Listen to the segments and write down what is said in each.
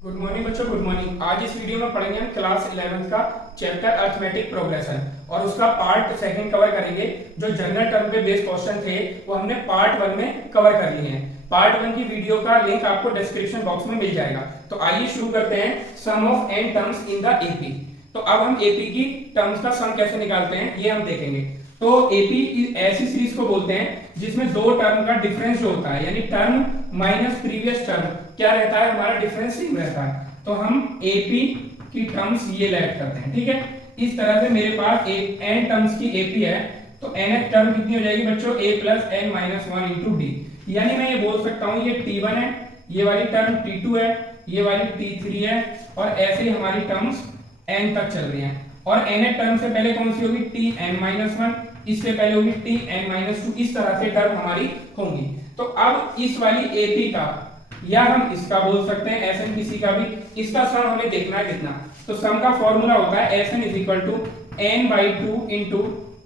Good morning बच्चों, good morning. आज इस वीडियो में पढ़ेंगे हम क्लास 11th का चैप्टर अरिथमेटिक प्रोग्रेशन और उसका पार्ट सेकंड कवर करेंगे। जो जनरल टर्म पे बेस्ड क्वेश्चन थे वो हमने पार्ट 1 में कवर कर लिए हैं। पार्ट 1 की वीडियो का लिंक आपको डिस्क्रिप्शन बॉक्स में मिल जाएगा। तो आइए शुरू करते हैं sum of n terms in the AP. तो अब हम एपी की टर्म्स का सम कैसे निकालते हैं ये हम देखेंगे। तो एपी ऐसी सीरीज को बोलते हैं जिसमें दो टर्म का डिफरेंस जो होता है, यानी टर्म माइनस प्रीवियस टर्म क्या रहता है, हमारा डिफरेंस सेम रहता है। तो हम एपी की टर्म्स ये लेट करते हैं, ठीक है। इस तरह से मेरे पास एक n टर्म्स की एपी है, तो nth टर्म कितनी हो जाएगी बच्चों, a plus n minus one into D. यानी मैं ये बोल सकता हूँ ये t1 है, ये वाली टर्म t2 है, ये वाली t3 है, और ऐसे ही हमारी टर्म्स n तक चल रही हैं। और nth टर्म से पहले कौन सी होगी, tn माइनस वन, इससे पहले होगी tn माइनस टू। इस तरह से टर्म हमारी होंगी। तो अब इस वाली एपी का, या हम इसका बोल सकते हैं Sn किसी का भी, इसका सम हमें देखना है कितना। तो सम का फॉर्मूला होता है Sn is equal to n/2 into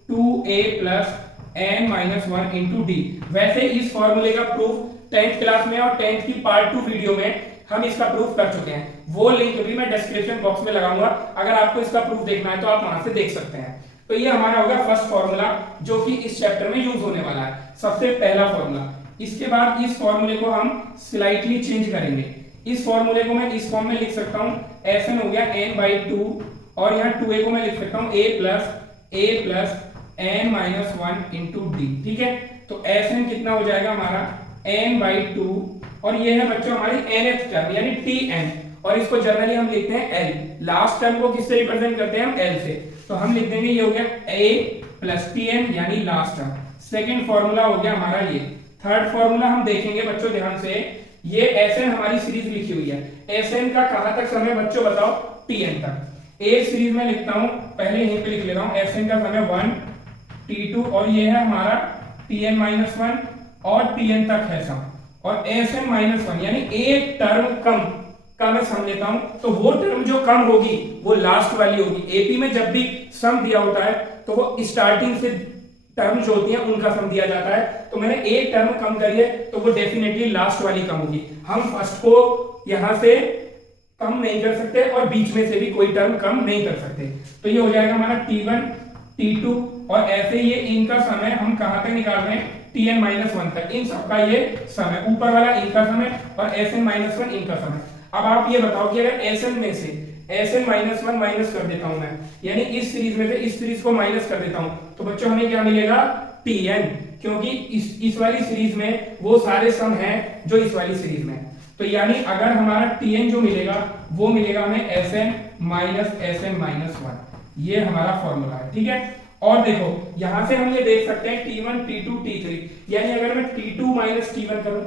2a plus n minus one into D. वैसे इस फॉर्मूले का प्रूफ 10th क्लास में और 10th की पार्ट 2 वीडियो में हम इसका प्रूफ कर चुके हैं। वो लिंक भी मैं डिस्क्रिप्शन बॉक्स में लगाऊंगा, अगर आपको इसका प्रूफ देखना है तो आप वहां से देख सकते हैं। तो ये हमारा होगा फर्स्ट फॉर्मूला जो कि इस चैप्टर में यूज होने वाला है, सबसे पहला फॉर्मूला। इसके बाद इस फॉर्मूले को हम स्लाइटली चेंज करेंगे। इस फॉर्मूले को मैं इस फॉर्म में लिख सकता हूं, Sn हो गया n/2, और यहाँ 2a को मैं लिख सकता हूं a plus n minus one into D, ठीक है। तो Sn कितना हो जाएगा हमारा n/2, और ये है बच्चों हमारी nth टर्म यानी tn, और इसको जनरली हम लिखते हैं l। लास्ट टर्म को किससे रिप्रेजेंट करते हैं हम, l से। तो हम लिख देंगे ये हो गया a प्लस tn यानी लास्ट टर्म। सेकेंड फॉर्मूला हो गया हमारा ये। थर्ड फॉर्मूला हम देखेंगे बच्चों ध्यान से, ये Sn हमारी सीरीज लिखी हुई है। Sn का कहां तक समय बच्चों बताओ, tn तक। एक सीरीज में लिखता हूं, पहले यहीं पे लिख ले रहा हूं, Sn का समय 1 t2, और ये है हमारा tn माइनस वन, और tn तक है सम। और Sn माइनस वन यानी एक टर्म कम का मैं सम लेता हूं, तो वो टर्म जो कम होगी वो लास्ट वाली होगी। एपी में जब भी सम दिया होता है तो वो स्टार्टिंग से टर्म जो होती हैं उनका सम दिया जाता है। तो मैंने एक टर्म कम करी है तो वो डेफिनेटली लास्ट वाली कम होगी। हम फर्स्ट को यहां से कम नहीं कर सकते और बीच में से भी कोई टर्म कम नहीं कर सकते। तो ये हो जाएगा हमारा t1 t2, और ऐसे ये इनका समय हम कहां तक निकाल रहे हैं, tn माइनस वन तक। इन सबका ये समय, ऊपर वाला इनका समय और Sn माइनस वन इनका समय। अब आप ये बताओ कि अगर Sn में से Sn माइनस वन माइनस कर देता हूं मैं, यानी इस सीरीज में से इस सीरीज को माइनस कर देता हूं, तो बच्चों हमें क्या मिलेगा, tn, क्योंकि इस वाली सीरीज में वो सारे सम हैं जो इस वाली सीरीज में। तो यानी अगर हमारा tn जो मिलेगा वो मिलेगा हमें Sn minus Sn minus one. ये हमारा फॉर्मूला है, ठीक है। और देखो यहां से हम ये देख सकते हैं t1 t2 t3, यानी अगर मैं t2 माइनस t1 करूं,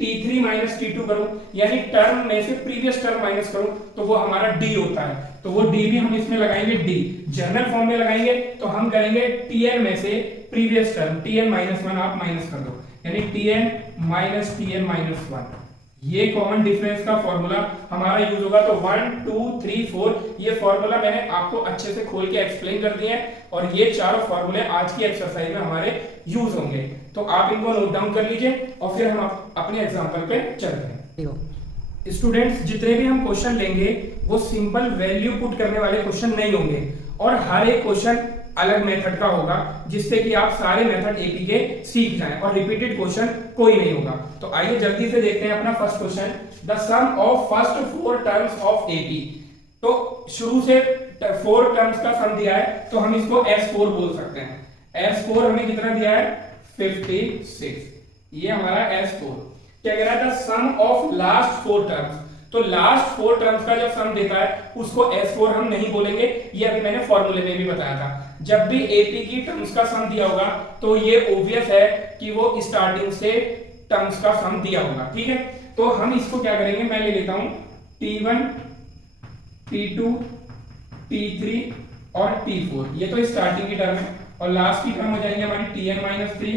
t3 माइनस t2 करूं, यानी टर्म में से प्रीवियस टर्म माइनस करूं, तो वो हमारा d होता है। तो वो d भी हम इसमें लगाएंगे, d जनरल फॉर्म में लगाएंगे। तो हम करेंगे tn में से previous term tn minus one आप माइनस कर दो, यानी tn माइनस वन। ये कॉमन डिफरेंस का फॉर्मूला हमारा यूज होगा। तो 1 2 3 4 ये फॉर्मूला मैंने आपको अच्छे से खोल के एक्सप्लेन कर दिए हैं, और ये चारों फॉर्मूले आज की एक्सरसाइज में हमारे यूज होंगे। तो आप इनको नोट डाउन कर लीजिए और फिर हम अपने एग्जांपल पे चलते हैं। स्टूडेंट्स, जितने भी हम क्वेश्चन लेंगे वो सिंपल वैल्यू पुट करने वाले क्वेश्चन नहीं होंगे, और हर एक क्वेश्चन अलग मेथड का होगा, जिससे कि आप सारे मेथड एपी के सीख जाएं और रिपीटेड क्वेश्चन कोई नहीं होगा। तो आइए जल्दी से देखते हैं अपना first question, the sum of first 4 terms of AP. तो शुरू से 4 टर्म्स का सम दिया है, तो हम इसको S4 बोल सकते हैं। S4 हमें कितना दिया है, 56। ये हमारा S4 क्या कह रहा है, the sum of last 4 terms. तो लास्ट 4 टर्म्स का जब सम देता है उसको S4 हम नहीं बोलेंगे, ये अभी मैंने फॉर्मूले में भी बताया था। जब भी एपी की टर्म्स का सम दिया होगा तो ये ऑब्वियस है कि वो स्टार्टिंग से टर्म्स का सम दिया होगा, ठीक है। तो हम इसको क्या करेंगे, मैं ले लेता हूं t1 t2 t3 और t4, ये तो स्टार्टिंग की टर्म है, और लास्ट की टर्म हो जाएंगे हमारी tn minus three,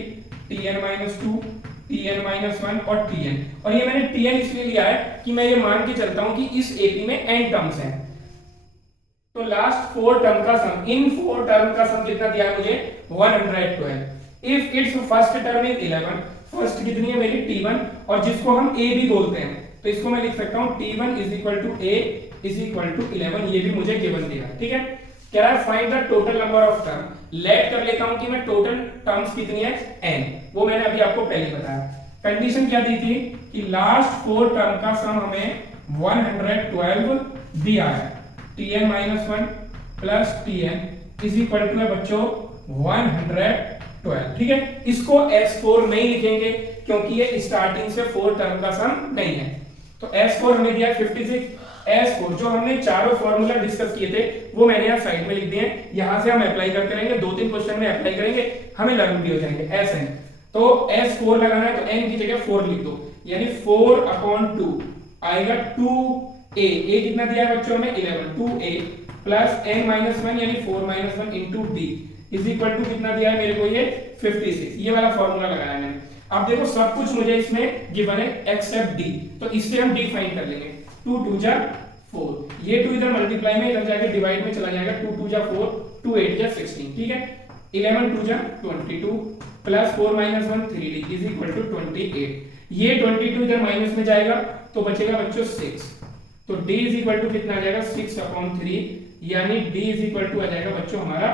tn minus two, tn minus one और tn। और ये मैंने tn इसलिए लिया है कि मैं ये मान के चलता हूं कि इस एपी में n टर्म्स हैं। तो लास्ट 4 टर्म का सम, इन 4 टर्म का सम कितना दिया है मुझे, 112। If it's first term is 11, first कितनी है मेरी t1, और जिसको हम a भी बोलते हैं, तो इसको मैं लिख सकता हूं T1 is equal to A is equal to 11, ये भी मुझे गिवन दिया है, ठीक है। कह रहा है find the total number of term. Let कर लेता हूं कि मैं टोटल टर्म्स कितनी है n, वो मैंने अभी आपको पहले बताया। कंडीशन क्या दी थी कि लास्ट 4 टर्म का सम हमें 112 दिया है, Tn-1 plus Tn is equal to है बच्चों 112, ठीक है। इसको S4 नहीं लिखेंगे क्योंकि ये स्टार्टिंग से 4 टर्म का सम नहीं है। तो S4 हमें दिया 56, S4 जो हमने चारों फॉर्मूला डिस्कस किए थे वो मैंने यहाँ साइड में लिख दिए हैं। यहां से हम अप्लाई करते रहेंगे, 2-3 क्वेश्चन में अप्लाई करेंगे, हमें लर्न भी हो जाएंगे। Sn तो S4 लगाना है तो n की जगह 4 लिख दो, यानी 4/2 आएगा 2a। a कितना दिया है बच्चों में 11, 2a प्लस n-1 यानी 4-1 into d is equal to कितना दिया है मेरे को ये 56। ये वाला फॉर्मूला लगाया है मैंने। अब देखो सब कुछ मुझे इसमें गिवन है एक्सेप्ट d, तो इससे हम d फाइंड कर लेंगे। 2 2 जा 4, ये 2 इधर मल्टीप्लाई में इधर जाके डिवाइड में चला जाएगा, 2 2 जा 4, 2 8 जा 16, ठीक है। 11 2 जा 22 plus 4-1 3d is equal to 28। ये 22 इधर माइनस में जाएगा तो बचेगा बच्चों 6, तो d इज इक्वल टू कितना आ जाएगा 6/3, यानी d इज इक्वल टू आ जाएगा बच्चों हमारा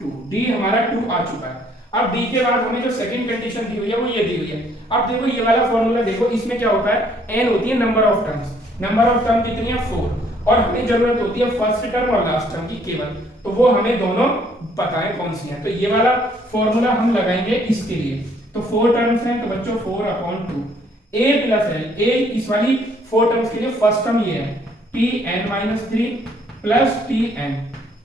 2। d हमारा 2 आ चुका है। अब d के बाद हमें जो सेकंड कंडीशन दी हुई है वो ये दी हुई है। अब देखो ये वाला फॉर्मूला देखो, इसमें क्या होता है n होती है number of terms, number of term कितनी है 4, और हमें जरूरत होती है फर्स्ट टर्म और लास्ट टर्म की केवल, तो वो हमें दोनों पता है कौन सी है। तो ये वाला फॉर्मूला हम लगाएंगे इसके लिए। तो 4 टर्म्स हैं तो बच्चों 4/2 a प्लस l, a इस वाली 4 टर्म्स के लिए फर्स्ट टर्म ये है Tn-3 plus Tn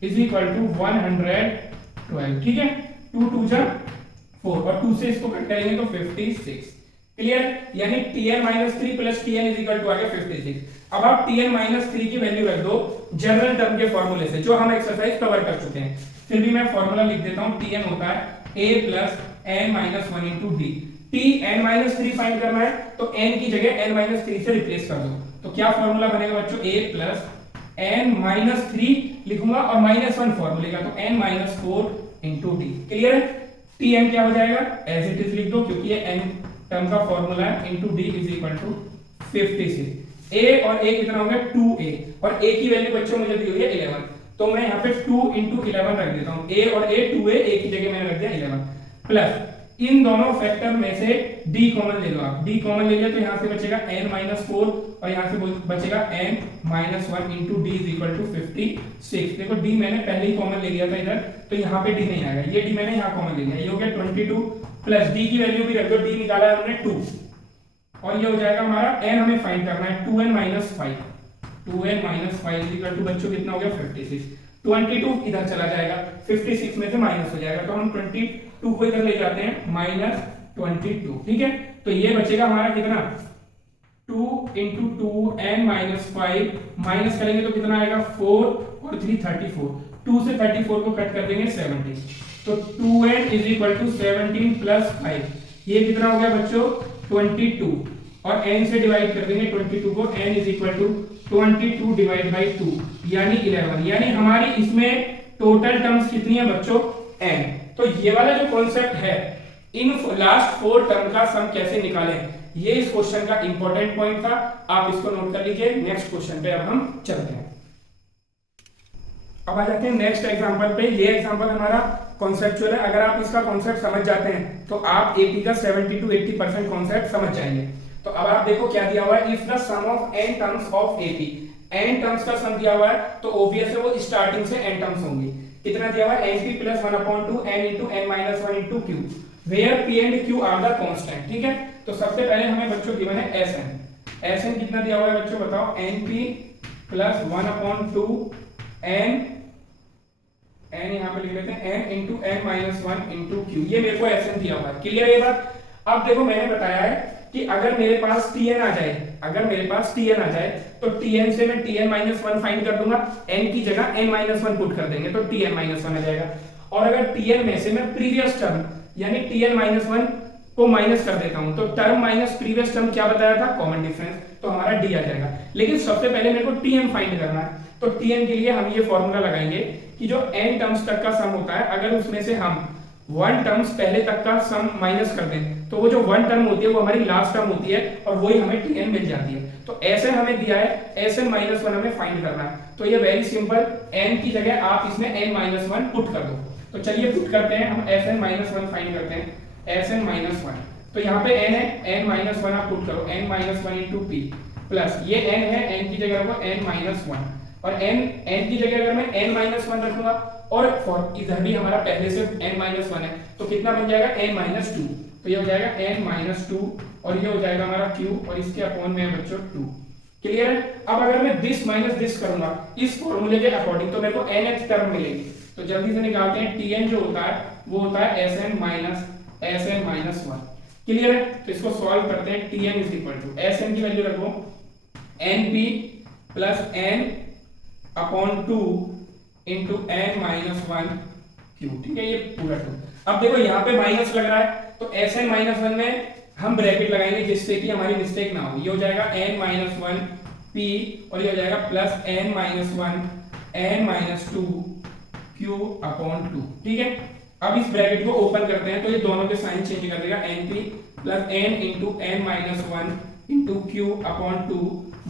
is equal to 112, ठीक है। 2 2 जा 4 और 2 से इसको कट करेंगे तो 56, क्लियर। यानी Tn-3 plus Tn is equal to आ गया 56। अब आप Tn-3 की वैल्यू रख दो जनरल टर्म के फॉर्मूले से, जो हम एक्सरसाइज कवर कर चुके हैं। फिर भी मैं फॉर्मूला लिख देता हूं, Tn होता है a plus n-1 into d। Tn-3 find करना है तो n की जगह n-3 से रिप्लेस कर दो, तो क्या फॉर्मूला बनेगा बच्चों a प्लस n-3 लिखूंगा और -1 फॉर्मूले का, तो n-4 इंटू d, क्लियर है। Tn क्या हो जाएगा एज इट इज लिख दो क्योंकि ये n टर्म का फॉर्मूला है, into d is equal to 56। a और a कितना हो गया 2a, और a की वैल्यू बच्चों मुझे दी हुई है 11, तो मैं यहाँ पे 2 इंटू 11 रख देता हूँ। a और a 2a, a की जगह मैंने रख दिया 11, प्लस इन दोनों फैक्टर में से d कॉमन ले लो आप, d कॉमन ले लिया तो यहाँ से बचेगा n-4 और यहाँ से बचेगा n-1 into d is equal to 56। देखो d मैंने पहले ही कॉमन ले लिया था इधर, तो यहाँ पे d नहीं आएगा, ये d मैंने यहाँ कॉमन ले लिया, ये हो गया 22 प्लस d की वैल्यू भी रख दो, d निकाला है हमने 2, और ये हो जाएगा हमारा n हमें फाइंड करना है 2n-5, 2n-5 is equal to बच्चों कितना हो गया 56। 22 इधर चला जाएगा, 56 में से माइनस हो जाएगा, तो हम 22 को इधर ले जाते हैं -22, ठीक है। तो ये बचेगा हमारा कितना 2 इंटू 2n-5 माइनस करेंगे तो कितना आएगा 4 और 3 34, 2 से 34 को कट कर देंगे 70, तो 2n is equal to 17 plus 5, ये कितना हो गया बच्चों 22, और n से डिवाइड कर देंगे 22 को, n is equal to 22 divide by 2 यानी 11, यानी हमारी इसमें टोटल टर्म्स कितनी है बच्चों n। तो ये वाला जो कॉन्सेप्ट है इन लास्ट 4 टर्म का सम कैसे निकालें, ये इस क्वेश्चन का इंपॉर्टेंट पॉइंट था, आप इसको नोट कर लीजिए। नेक्स्ट क्वेश्चन पे अब हम चलते हैं। अब आ जाते हैं नेक्स्ट एग्जांपल पे। ये एग्जांपल हमारा कॉन्सेप्चुअल है, अगर आप इसका कॉन्सेप्ट समझ जाते हैं तो आप एपी का 70 to 80% कॉन्सेप्ट समझ जाएंगे। तो अब आप देखो क्या दिया हुआ है, if the sum of n terms of AP, n terms का सम दिया हुआ है तो ऑब्वियस है वो स्टार्टिंग से n टर्म्स होंगी। कितना दिया हुआ है np plus 1/2 n into n-1 into q, where p and q are the constant, ठीक है। तो सबसे पहले हमें बच्चों गिवन है sn कितना दिया हुआ है बच्चों बताओ, np प्लस 1/2 n यहाँ पे लिख लेते हैं n into n-1 into q, ये मेरे को sn दिया हुआ है, क्लियर है ये बात। अब देखो मैंने बताया है कि अगर मेरे पास tn आ जाए, अगर मेरे पास tn आ जाए तो tn से मैं tn-1 फाइंड कर दूंगा, n की जगह n-1 पुट कर देंगे तो tn-1 आ जाएगा। और अगर tn में से मैं प्रीवियस टर्म यानी tn-1 को माइनस कर देता हूं तो टर्म माइनस प्रीवियस टर्म क्या बताया था, कॉमन डिफरेंस, तो हमारा d आ जाएगा। लेकिन सबसे पहले मेरे को tn फाइंड करना है, तो tn के लिए हम ये फॉर्मूला लगाएंगे कि जो n टर्म्स तक का सम होता है अगर उसमें से हम वन टर्म्स पहले तक का सम माइनस कर दें तो वो जो वन टर्म होती है वो हमारी लास्ट टर्म होती है और वही हमें tn मिल जाती है। तो ऐसे हमें दिया है Sn माइनस वन हमें फाइंड करना है। तो ये वेरी सिंपल, n की जगह आप इसमें n माइनस वन पुट कर दो। तो चलिए पुट करते हैं, हम Sn माइनस वन फाइंड करते हैं। Sn माइनस वन, तो यहाँ पे n है, n माइनस वन आप पुट करो, n minus one into P plus ये n है, n की जगह रखो n माइनस वन, और n की जगह अगर मैं n माइनस वन रखूंगा और फॉर इधर भी हमारा पहले से n माइनस वन है तो कितना बन जाएगा n माइनस टू। तो ये हो जाएगा n माइनस टू और ये हो जाएगा हमारा q और इसके अपॉन में है बच्चों 2। क्लियर है? अब अगर मैं दिस माइनस दिस करूंगा इस फॉर्मूले के अकॉर्डिंग तो मेरे को nth टर्म मिलेगी। तो जल्दी से निकालते हैं, tn जो होता है वो होता है Sn माइनस वन। क्लियर है? तो इसको सॉल्व करते हैं। tn is equal to Sn की वैल्यू रखो np plus n upon 2 into n minus one Q. ठीक है, ये पूरा 2। अब देखो यहाँ पे माइनस लग रहा है तो Sn माइनस वन में हम ब्रैकेट लगाएंगे जिससे कि हमारी मिस्टेक ना हो। ये हो जाएगा n माइनस वन पी और ये हो जाएगा plus n minus one n minus two Q upon 2। ठीक है, अब इस ब्रैकेट को ओपन करते हैं तो ये दोनों के साइन चेंज कर देगा, np plus n into n minus one into Q upon 2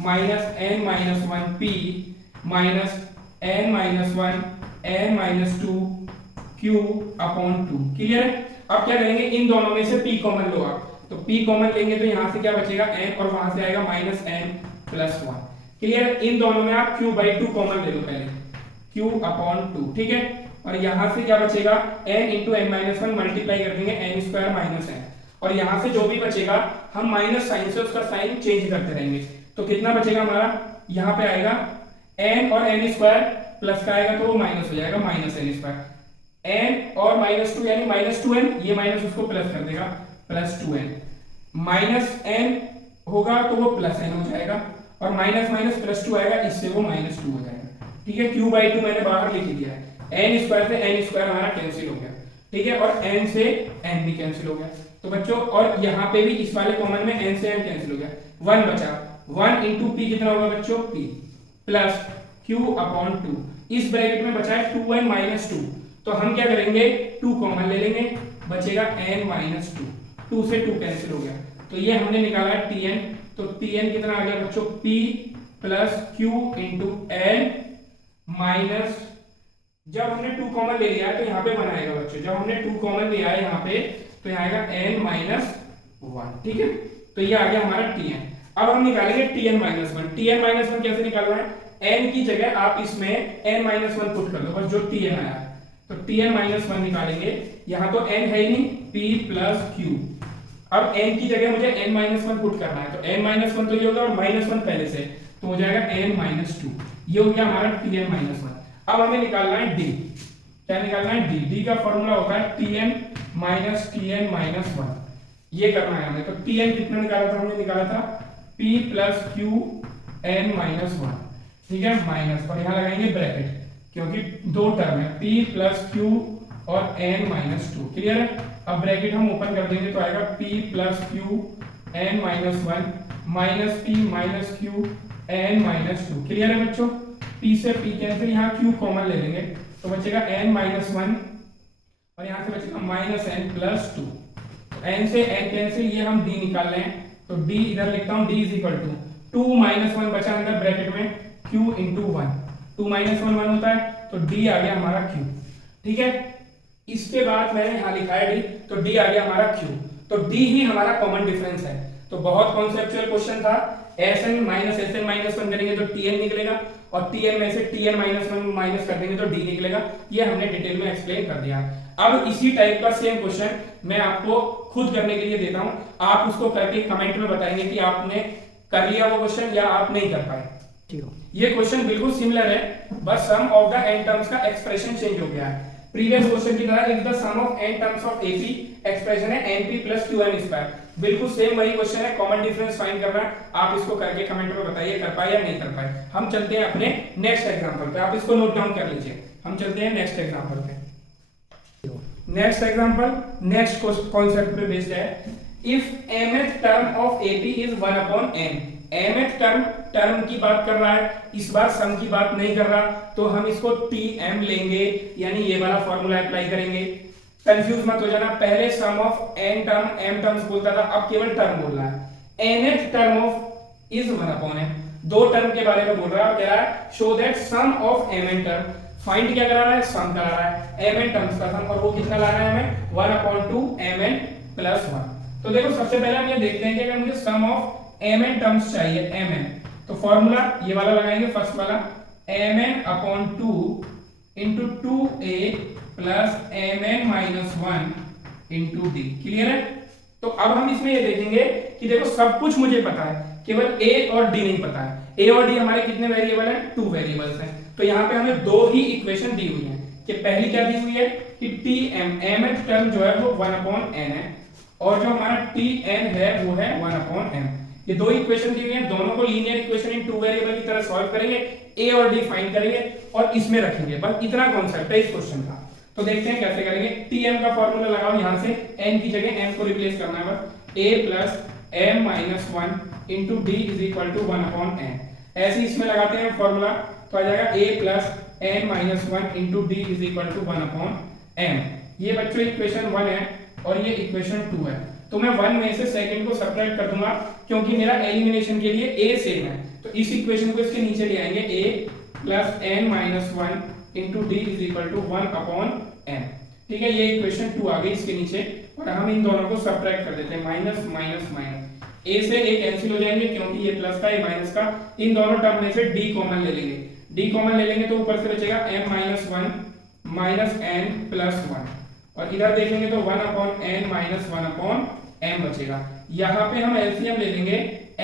minus n minus one P minus n minus one n minus two Q upon 2। Clear है? अब क्या करेंगे, इन दोनों में से p कॉमन लो आप, तो p कॉमन लेंगे तो यहाँ से क्या बचेगा n और वहां से आएगा minus n plus one. Clear है? इन दोनों में आप q बाई 2 कॉमन ले लो पहले, q अपॉन 2। ठीक है, और यहाँ से क्या बचेगा n into n minus one multiply कर देंगे n स्क्वायर माइनस n, और यहाँ से जो भी बचेगा हम माइनस साइन से उसका साइन चेंज करते रहेंगे। तो कितना बचेगा हमारा, यहाँ पे आएगा n और n स्क्वायर प्लस का आएगा तो वो माइनस हो जाएगा माइनस n स्क्वायर, n और माइनस टू यानी माइनस 2n, ये माइनस उसको प्लस कर देगा प्लस 2n, माइनस n होगा तो वो प्लस n हो जाएगा और माइनस माइनस प्लस 2 आएगा, इससे वो माइनस 2 हो जाएगा। ठीक है, q बाई 2 मैंने बाहर लिख दिया है, n स्क्वायर से n स्क्वायर हमारा कैंसिल हो गया। ठीक है, और n से n भी कैंसिल हो गया। तो बच्चों और यहाँ पे भी इस वाले कॉमन में n से n कैंसिल हो गया, 1 बचा, 1 इंटू p कितना होगा बच्चों p प्लस q अपॉन 2, इस ब्रैकेट में बचा है 2n माइनस 2, तो हम क्या करेंगे 2 कॉमन ले लेंगे, बचेगा n माइनस 2, 2 से 2 कैंसिल हो गया। तो ये हमने निकाला है tn, तो tn कितना आ गया बच्चों p plus q into n minus, जब हमने 2 कॉमन ले लिया है तो यहाँ पे बनाएगा बच्चों, जब हमने 2 कॉमन लिया है यहाँ पे तो यहाँ आएगा n माइनस 1। ठीक है, तो ये आ गया हमारा tn। अब हम निकालेंगे tn माइनस 1। tn माइनस 1 कैसे निकालना है, n की जगह आप इसमें n माइनस 1 पुट कर दो, बस जो tn आया है तो tn माइनस 1 निकालेंगे। यहाँ तो n है ही नहीं, p प्लस q, अब n की जगह मुझे n माइनस 1 पुट करना है, तो n माइनस 1 तो ये होगा और माइनस 1 पहले से तो हो जाएगा n माइनस 2, ये हो गया हमारा tn माइनस 1। अब हमें निकालना है d, क्या निकालना है d, d का फॉर्मूला होता है tn माइनस tn माइनस 1, ये करना है हमें। तो tn कितना निकाला था, हमने निकाला था p plus q n minus 1। ठीक है, माइनस, और यहाँ लगाएंगे ब्रैकेट क्योंकि दो टर्म है, p प्लस q और n माइनस 2। क्लियर है? अब ब्रैकेट हम ओपन कर देंगे तो आएगा p plus q n minus 1 minus p minus q n minus 2। Clear है बच्चों? p से p कैंसिल, यहाँ q कॉमन ले लेंगे तो बचेगा n माइनस 1 और यहाँ से बचेगा माइनस n प्लस 2। n से n कैंसिल, ये हम d निकाल रहे हैं तो d इधर लिखता हूँ, d is equal to 2 minus 1 बचा अंदर ब्रैकेट में q इंटू 1, 2 माइनस 1 1 होता है तो d आ गया हमारा q। ठीक है, इसके बाद मैंने यहाँ लिखा है d, तो d आ गया हमारा q, तो d ही हमारा कॉमन डिफरेंस है। तो बहुत कॉन्सेप्चुअल क्वेश्चन था, Sn माइनस Sn माइनस 1 करेंगे तो tn निकलेगा और tn में से tn माइनस 1 माइनस कर देंगे तो d निकलेगा। ये हमने डिटेल में एक्सप्लेन कर दिया। अब इसी टाइप का सेम क्वेश्चन मैं आपको खुद करने के लिए देता हूं, आप उसको करके कमेंट में बताएंगे कि आपने कर लिया वो क्वेश्चन या आप नहीं कर पाए। ठीक है, ये क्वेश्चन बिल्कुल सिमिलर है, बस sum of the n terms का एक्सप्रेशन चेंज हो गया है। प्रीवियस क्वेश्चन की तरह if the sum of n terms of AP expression है np प्लस qn स्क्वायर, बिल्कुल सेम वही क्वेश्चन है, कॉमन डिफरेंस फाइंड करना है। आप इसको करके कमेंट में बताइए कर पाए या नहीं कर पाए। हम चलते हैं अपने नेक्स्ट एग्जांपल पे, आप इसको नोट डाउन कर लीजिए। हम चलते हैं नेक्स्ट एग्जांपल पे। नेक्स्ट एग्जांपल नेक्स्ट कॉन्सेप्ट पे बेस्ड है। If mth term of AP is 1 upon n, mth term की बात कर रहा है, इस बार सम की बात नहीं कर रहा, तो हम इसको tm लेंगे, यानी ये वाला फॉर्मूला अप्लाई करेंगे। कंफ्यूज मत हो जाना, पहले sum of n term m terms बोलता था, अब केवल टर्म बोल रहा है। nth term of is 1/m, दो टर्म के बारे में बोल रहा है और कह रहा है show that sum of mn term, find क्या करा रहा है, सम करा रहा है mn टर्म्स का सम, और वो कितना लाना है हमें 1/2 mn + 1। तो देखो सबसे पहले हम ये देखते हैं कि अगर मुझे सम ऑफ mn टर्म्स चाहिए mn, तो फॉर्मूला ये वाला लगाएंगे, फर्स्ट वाला mn/2 * 2a + mn - 1 * d। Clear है? तो अब हम इसमें ये देखेंगे कि देखो सब कुछ मुझे पता है, केवल a और d नहीं पता है। a और d हमारे कितने वेरिएबल हैं, 2 वेरिएबल्स हैं। तो यहाँ पे हमें दो ही इक्वेशन दी हुई है कि पहली क्या दी हुई है कि tm mth टर्म जो है वो 1/n है, और जो हमारा tn है वो है 1/m। ये दो इक्वेशन दी हुई हैं, दोनों को लीनियर इक्वेशन इन 2 वेरिएबल की तरह सॉल्व करेंगे, a और d फाइंड करेंगे और इसमें रखेंगे। बस इतना कॉन्सेप्ट है इस क्वेश्चन का। तो देखते हैं कैसे करेंगे। tm का फॉर्मूला लगाओ, यहां से n की जगह m को रिप्लेस करना है, बस a + m - 1 * d = 1/n। ऐसे इसमें लगाते हैं फॉर्मूला, तो आ जाएगा a + n - 1 * d = 1/m। ये बच्चों इक्वेशन 1 है और ये इक्वेशन 2 है। तो मैं 1 में से सेकंड को सब्ट्रैक्ट कर दूंगा क्योंकि मेरा एलिमिनेशन के लिए a सेम है। तो इस इक्वेशन को इसके नीचे ले आएंगे, a + n - 1 * d = 1/m। ठीक है, ये इक्वेशन 2 आ गई इसके नीचे, और हम इन दोनों को सब्ट्रैक्ट कर देते हैं, माइनस माइनस माइनस, a से a कैंसिल हो जाएंगे क्योंकि ये प्लस का ये माइनस का, इन दोनों टर्म में से d कॉमन ले लेंगे, d कॉमन ले लेंगे तो ऊपर से बचेगा m - 1 - n + 1, और इधर देखेंगे तो 1/n - 1/m बचेगा। यहाँ पे हम एलसीएम ले लेंगे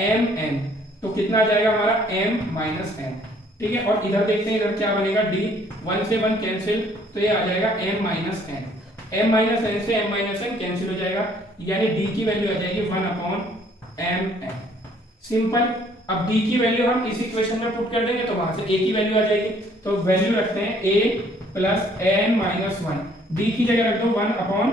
mn, तो कितना आ जाएगा हमारा m - n। ठीक है, और इधर देखते हैं इधर क्या बनेगा, d 1 से 1 कैंसिल, तो ये आ जाएगा m - n, m - n से m - n कैंसिल हो जाएगा, यानी d की वैल्यू आ जाएगी 1/mn। सिंपल। अब d की वैल्यू हम इस इक्वेशन में पुट कर देंगे तो वहां से a की वैल्यू आ जाएगी, तो वैल्यू रखते हैं a + n - 1, d की जगह रख दो 1/mn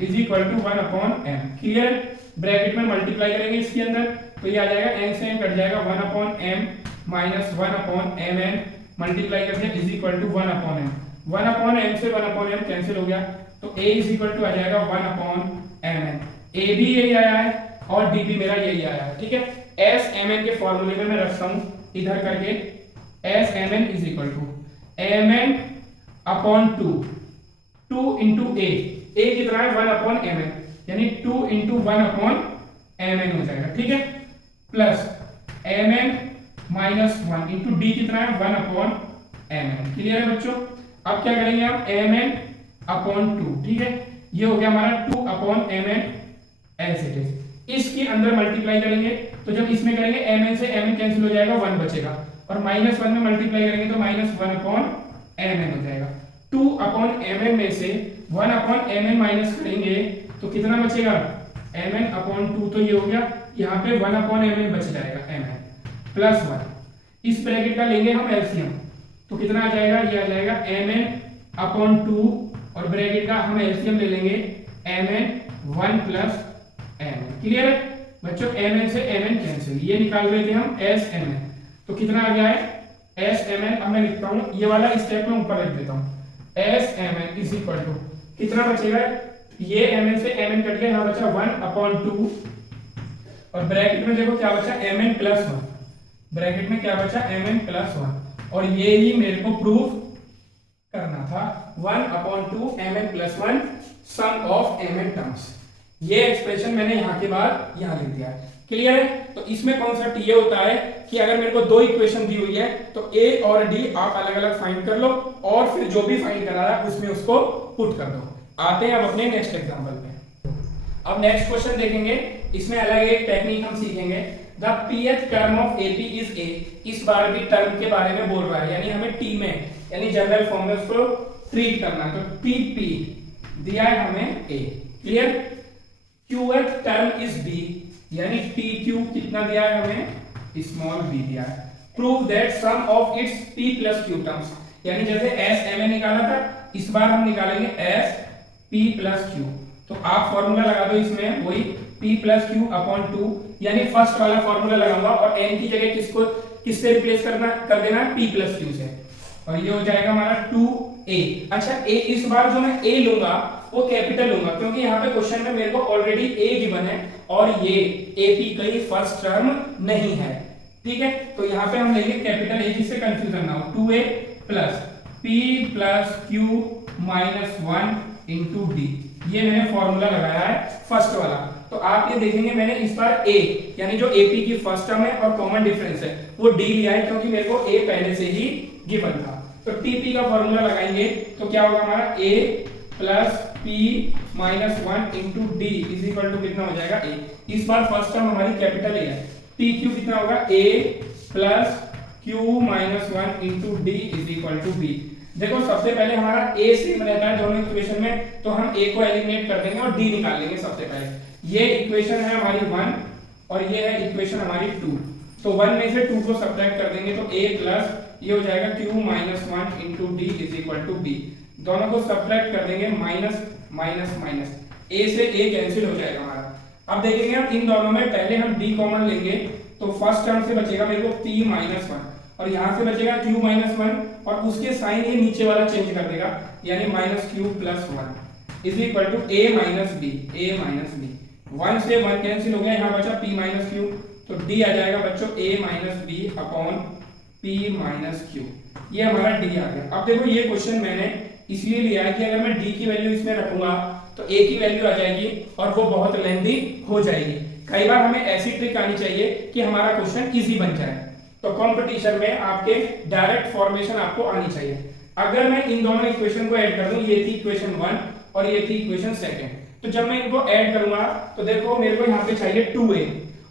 = 1/m। क्लियर? ब्रैकेट में मल्टीप्लाई करेंगे इसके अंदर, तो ये आ जाएगा n से n कट जाएगा 1/m - 1/mn मल्टीप्लाई करके = 1/m। 1/m से 1/m कैंसिल हो गया, तो a = आ जाएगा 1/mn। a भी यही आया है और d भी मेरा यही आया है। ठीक है, s mn के फॉर्मूले में मैं रखता हूं इधर करके, s mn = mn/2 2 * a कितना है 1/mn, यानी 2 * 1/mn हो जाएगा। ठीक है, प्लस mn - 1 * d कितना है 1/mn। क्लियर है बच्चों? अब क्या करेंगे हम mn/2, ठीक है, ये हो गया हमारा 2/mn एज इट इज। इसके अंदर मल्टीप्लाई करेंगे, तो जब इसमें करेंगे mn से mn कैंसिल हो जाएगा, 1 बचेगा, और -1 में मल्टीप्लाई करेंगे तो -1/mn हो जाएगा। 2/mn में से 1/mn माइनस करेंगे तो कितना बचेगा, mn/2, तो ये हो गया, यहाँ पे 1/mn बच जाएगा, mn + 1। इस ब्रैकेट का लेंगे हम एलसीएम, तो कितना आ जाएगा, ये आ जाएगा mn/2, और ब्रैकेट का हम एलसीएम ले लेंगे mn1 + mn। क्लियर है बच्चों? mn से mn कैंसिल, ये निकाल रहे थे हम smn, तो कितना आ गया है smn। अब मैं लिखता हूँ ये वाला स्टेप में ऊपर लिख देता हूँ, smn = कितना बचेगा, ये mn से mn कट गया, यहाँ बचा 1/2, और ब्रैकेट में देखो क्या बचा mn + 1, ब्रैकेट में क्या बचा mn + 1, और ये ही मेरे को प्रूफ करना था 1/2 mn + 1 sum of mn terms. ये एक्सप्रेशन मैंने यहाँ के बाद यहाँ लिख दिया है। क्लियर है? तो इसमें कॉन्सेप्ट ये होता है कि अगर मेरे को दो इक्वेशन दी हुई है तो a और d आप अलग अलग फाइंड कर लो, और फिर जो भी फाइंड करा रहा है उसमें उसको पुट कर दो। आते हैं अब अपने नेक्स्ट एग्जांपल पे। अब नेक्स्ट क्वेश्चन देखेंगे, इसमें अलग एक टेक्निक हम सीखेंगे। The pth term of ap is a। इस बार भी टर्म के बारे में बोल रहा है, यानी हमें t में यानी जनरल फॉर्म में उसको ट्रीट करना है। तो pp दिया है हमें a। Clear? qth term is b, यानी tq कितना दिया है हमें, स्मॉल b दिया है। Prove that sum of its p + q terms, यानी जैसे s mn निकाला था, इस बार हम निकालेंगे s p + q। तो आप फॉर्मूला लगा दो इसमें, वही p + q/2, यानी फर्स्ट वाला फॉर्मूला लगाऊंगा और n की जगह किससे रिप्लेस कर देना है, p + q से। और ये हो जाएगा हमारा 2a। अच्छा a इस बार जो मैं a लूंगा वो कैपिटल लूंगा, क्योंकि यहाँ पे क्वेश्चन में मेरे को ऑलरेडी a गिवन है और ये ap कहीं फर्स्ट टर्म नहीं है, ठीक है। तो यहाँ पे हम लेंगे कैपिटल A जिससे कंफ्यूजन ना हो, 2a plus p plus q minus 1 into D. ये मैंने फॉर्मूला लगाया है फर्स्ट वाला। तो आप ये देखेंगे मैंने इस बार a यानी जो AP की फर्स्ट टर्म है और कॉमन डिफरेंस है वो d लिया है, क्योंकि मेरे को a पहले से ही गिवन था। तो TP का फॉर्मूला लगाएंगे तो क्या होगा हमारा a plus p minus 1 into D is equal to कितना हो जाएगा a। इस बार फर्स्ट टर्म हमारी कैपिटल A है, PQ कितना होगा a plus q minus 1 into D is equal to b। देखो सबसे पहले हमारा a सेम रहता है दोनों इक्वेशन में, तो हम a को एलिमिनेट कर देंगे और d निकाल लेंगे सबसे पहले। ये इक्वेशन है हमारी 1 और ये है इक्वेशन हमारी 2। तो 1 में से 2 को सब्ट्रैक्ट कर देंगे तो a प्लस ये हो जाएगा q minus 1 into D is equal to b। दोनों को सब्ट्रैक्ट कर देंगे, माइनस माइनस माइनस, a से a कैंसिल हो जाएगा हमारा। अब देखेंगे हम इन दोनों में पहले हम d कॉमन लेंगे तो फर्स्ट टर्म से बचेगा मेरे को p माइनस 1 और यहाँ से बचेगा q माइनस 1 और उसके साइन ये नीचे वाला चेंज कर देगा यानी minus q plus 1 is equal to a minus b। a minus b 1 से 1 कैंसिल हो गया, यहाँ बचा p माइनस q, तो d आ जाएगा बच्चों a minus b upon p minus q। ये हमारा d आ गया। अब देखो ये क्वेश्चन मैंने इसलिए लिया है कि अगर मैं d की वैल्यू इसमें रखूंगा तो a की वैल्यू आ जाएगी और वो बहुत लेंथी हो जाएगी। कई बार हमें ऐसी ट्रिक आनी चाहिए कि हमारा क्वेश्चन इजी बन जाए। तो कंपटीशन में आपके डायरेक्ट फॉर्मेशन आपको आनी चाहिए। अगर मैं इन दोनों इक्वेशन को ऐड कर दूं, ये थी इक्वेशन 1 और ये थी इक्वेशन 2, तो जब मैं इनको ऐड करूंगा तो देखो मेरे को यहाँ पे चाहिए 2a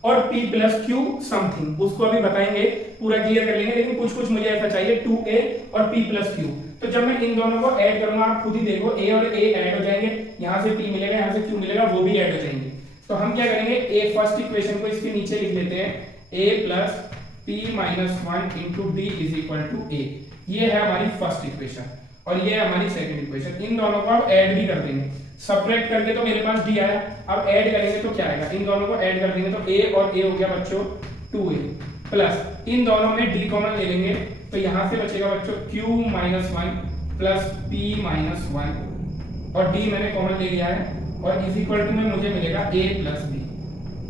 और p प्लस q समथिंग, उसको अभी बताएंगे, पूरा क्लियर कर लेंगे, लेकिन कुछ कुछ मुझे ऐसा चाहिए 2a और p प्लस q। तो जब मैं इन दोनों को ऐड करूंगा आप खुद ही देखो a और a ऐड हो जाएंगे, यहाँ से p मिलेगा, यहाँ से q मिलेगा, वो भी ऐड हो जाएंगे। तो हम क्या करेंगे, a फर्स्ट इक्वेशन को इसके नीचे लिख लेते हैं, a plus p minus 1 into D is equal to a। ये है हमारी फर्स्ट इक्वेशन और ये है हमारी सेकंड इक्वेशन। इन दोनों को अब ऐड भी कर देंगे, सब्ट्रैक्ट करके तो मेरे पास d आया, अब ऐड करेंगे तो क्या आएगा, इन दोनों को ऐड कर देंगे तो a और a हो गया बच्चों 2a प्लस इन दोनों में d कॉमन ले लेंगे तो यहाँ से बचेगा बच्चों q minus 1 plus p minus 1 और d मैंने कॉमन ले लिया है और इज इक्वल टू में मुझे मिलेगा a प्लस b।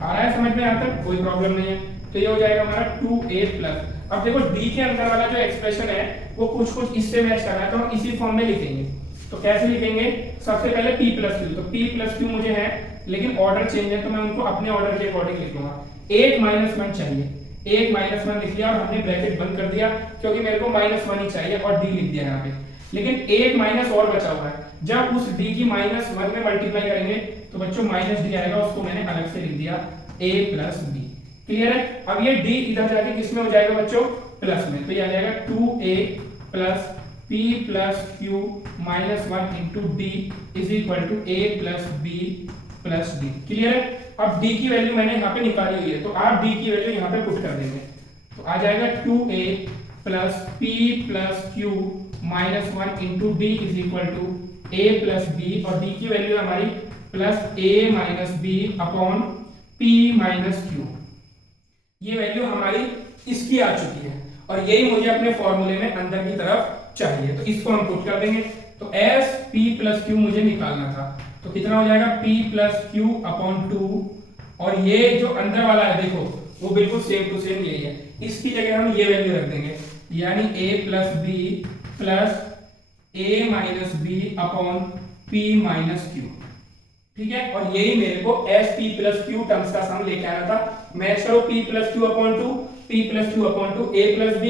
आ रहा है समझ में, यहाँ तक कोई प्रॉब्लम नहीं है। तो ये हो जाएगा हमारा 2a प्लस। अब देखो d के अंदर वाला जो एक्सप्रेशन है वो कुछ कुछ इससे मैच कर रहा है, तो हम इसी फॉर्म में लिखेंगे। तो कैसे लिखेंगे, सबसे पहले p प्लस q, तो p प्लस q मुझे है लेकिन ऑर्डर चेंज है तो मैं उनको अपने ऑर्डर के अकॉर्डिंग लिख लूंगा। 8 माइनस 1 चाहिए, 8 माइनस 1 लिख लिया और हमने ब्रैकेट बंद कर दिया क्योंकि मेरे को माइनस 1 ही चाहिए और d लिख दिया यहाँ पे। लेकिन एक माइनस और बचा हुआ है, जब उस d की माइनस 1 में मल्टीप्लाई करेंगे तो बच्चों माइनस d आएगा, उसको मैंने अलग से लिख दिया a प्लस b। क्लियर है। अब ये d इधर जाके किसमें हो जाएगा बच्चों, प्लस में, तो ये आ जाएगा 2a plus p plus q minus 1 into D is equal to a plus b plus D. Clear है। अब d की वैल्यू मैंने यहाँ पे निकाली हुई है तो आप d की वैल्यू यहाँ पे पुट कर देंगे तो आ जाएगा 2a plus p plus q minus 1 into D is equal to a plus b और d की वैल्यू हमारी plus a minus b upon p minus q। ये वैल्यू हमारी इसकी आ चुकी है और यही मुझे अपने फॉर्मूले में अंदर की तरफ चाहिए, तो इसको हम पुट कर देंगे। तो s p प्लस q मुझे निकालना था तो कितना हो जाएगा p प्लस q अपॉन 2 और ये जो अंदर वाला है देखो वो बिल्कुल सेम टू सेम यही है, इसकी जगह हम ये वैल्यू रख देंगे यानी a plus b plus a minus b upon p minus q। ठीक है, और यही मेरे को S P plus Q terms का सम लेके आना था। मैच करो p plus Q upon 2, p plus Q upon 2, a plus b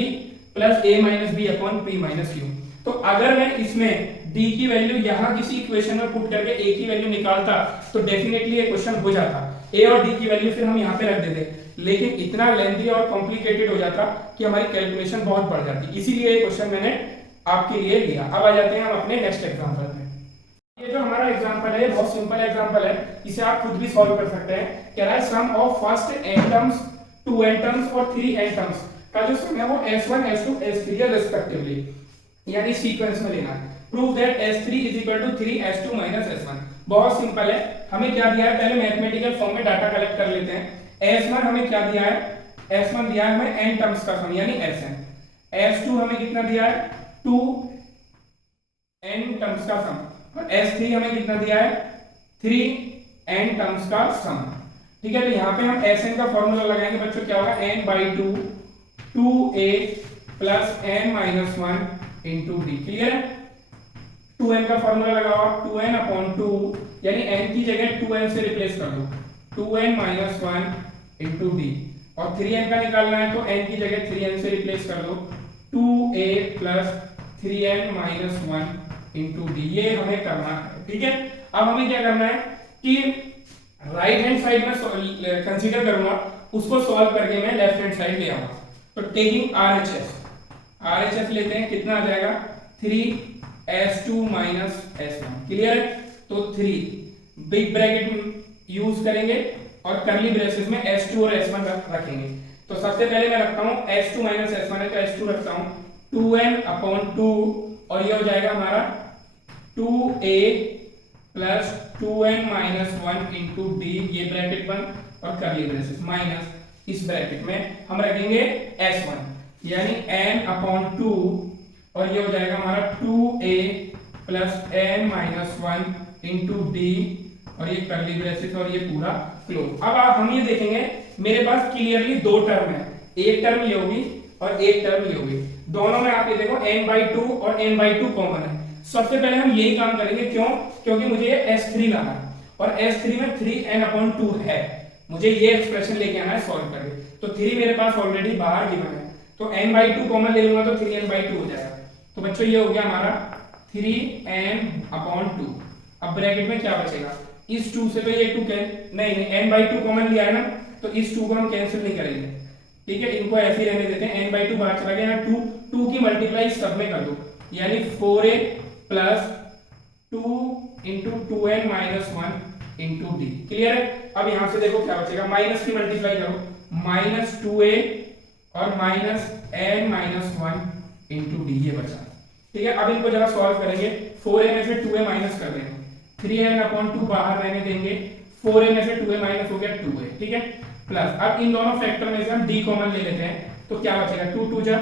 plus a minus b upon p minus Q. तो अगर मैं इसमें d की वैल्यू यहाँ किसी इक्वेशन में पुट करके a की वैल्यू निकालता तो डेफिनेटली ये क्वेश्चन हो जाता, a और d की वैल्यू फिर हम यहाँ पे रख देते, लेकिन इतना लेंथी और कॉम्प्लिकेटेड हो जाता कि हमारी कैलकुलेशन बहुत बढ़ जाती, इसीलिए ये क्वेश्चन मैंने आपके लिए लिया। अब आ जाते हैं हम अपने नेक्स्ट एग्जाम्पल में। ये जो हमारा एग्जांपल है बहुत सिंपल एग्जांपल है, इसे आप खुद भी सॉल्व कर सकते हैं। कह रहा है sum of first n terms, 2n terms और 3n टर्म्स का जो सम है वो s1 s2 s3 है रिस्पेक्टिवली, यानी सीक्वेंस में लेना है। Prove that s3 is equal to 3s2 minus s1। बहुत सिंपल है, हमें क्या दिया है, पहले मैथमेटिकल फॉर्म में डाटा कलेक्ट कर लेते हैं। s1 हमें क्या दिया है, s1 दिया है हमें n टर्म्स का सम यानी sn। s2 हमें कितना दिया है टू एन टर्म्स का सम, और S3 हमें कितना दिया है 3n टर्म्स का सम। ठीक है, तो यहाँ पे हम Sn का फॉर्मूला लगाएंगे बच्चों, क्या होगा n/2 2a plus n minus 1 into D. Clear है, 2n का फॉर्मूला लगाओ, 2n/2 यानी n की जगह 2n से रिप्लेस कर दो, 2n माइनस 1 इंटू डी, और 3n का निकालना है तो n की जगह 3n से रिप्लेस कर दो, 2a plus 3n minus 1 into D. ये हमें करना है। ठीक है, अब हमें क्या करना है कि राइट हैंड साइड में कंसीडर करूंगा, उसको सॉल्व करके मैं लेफ्ट हैंड साइड ले आऊंगा। तो टेकिंग RHS लेते हैं, कितना आ जाएगा 3s2 माइनस s1। क्लियर है, तो 3 बिग ब्रैकेट यूज करेंगे और करली ब्रेसेस में s2 और s1 रखेंगे। तो सबसे पहले मैं रखता हूं s2 माइनस s1 है तो s2 रखता हूं 2n/2, और ये हो जाएगा हमारा 2a plus 2n minus 1 into D, ये ब्रैकेट बंद और करली ब्रेसेस माइनस, इस ब्रैकेट में हम रखेंगे s1 यानी n/2, और ये हो जाएगा हमारा 2a plus n minus 1 into D, और ये करली ब्रेसेस और ये पूरा क्लोज। अब हम ये देखेंगे मेरे पास क्लियरली दो टर्म है, एक टर्म ये होगी और एक टर्म ये होगी, दोनों में आप ये देखो n/2 और n/2 कॉमन है। सबसे पहले हम यही काम करेंगे, क्यों? क्योंकि मुझे ये S3 लाना है और S3 में 3n/2 है, मुझे ये एक्सप्रेशन लेके आना है सॉल्व करके। तो 3 मेरे पास ऑलरेडी बाहर गिवन है, तो n/2 कॉमन ले लूंगा तो 3n/2 हो जाएगा। तो बच्चों ये हो गया हमारा 3n/2। अब ब्रैकेट में क्या बचेगा, इस 2 से तो ये 2 नहीं n/2 कॉमन लिया है ना, तो इस 2 को हम कैंसिल नहीं करेंगे। ठीक है, इनको ऐसे ही रहने देते हैं, n/2 बाहर चला गया, 2 की मल्टीप्लाई सब में कर दो, यानी 4a plus 2 into 2n minus 1 into D. Clear है, अब यहां से देखो क्या बचेगा, माइनस की मल्टीप्लाई करो, माइनस 2a और minus n minus 1 into D, ये बचा। ठीक है, अब इनको जरा सॉल्व करेंगे, 4a में से 2a माइनस कर देंगे, 3n/2 बाहर रहने देंगे, 4a में से 2a माइनस हो गया 2a। ठीक है, प्लस अब इन दोनों फैक्टर में से हम d कॉमन ले लेते हैं, तो क्या बचेगा 2 2 जा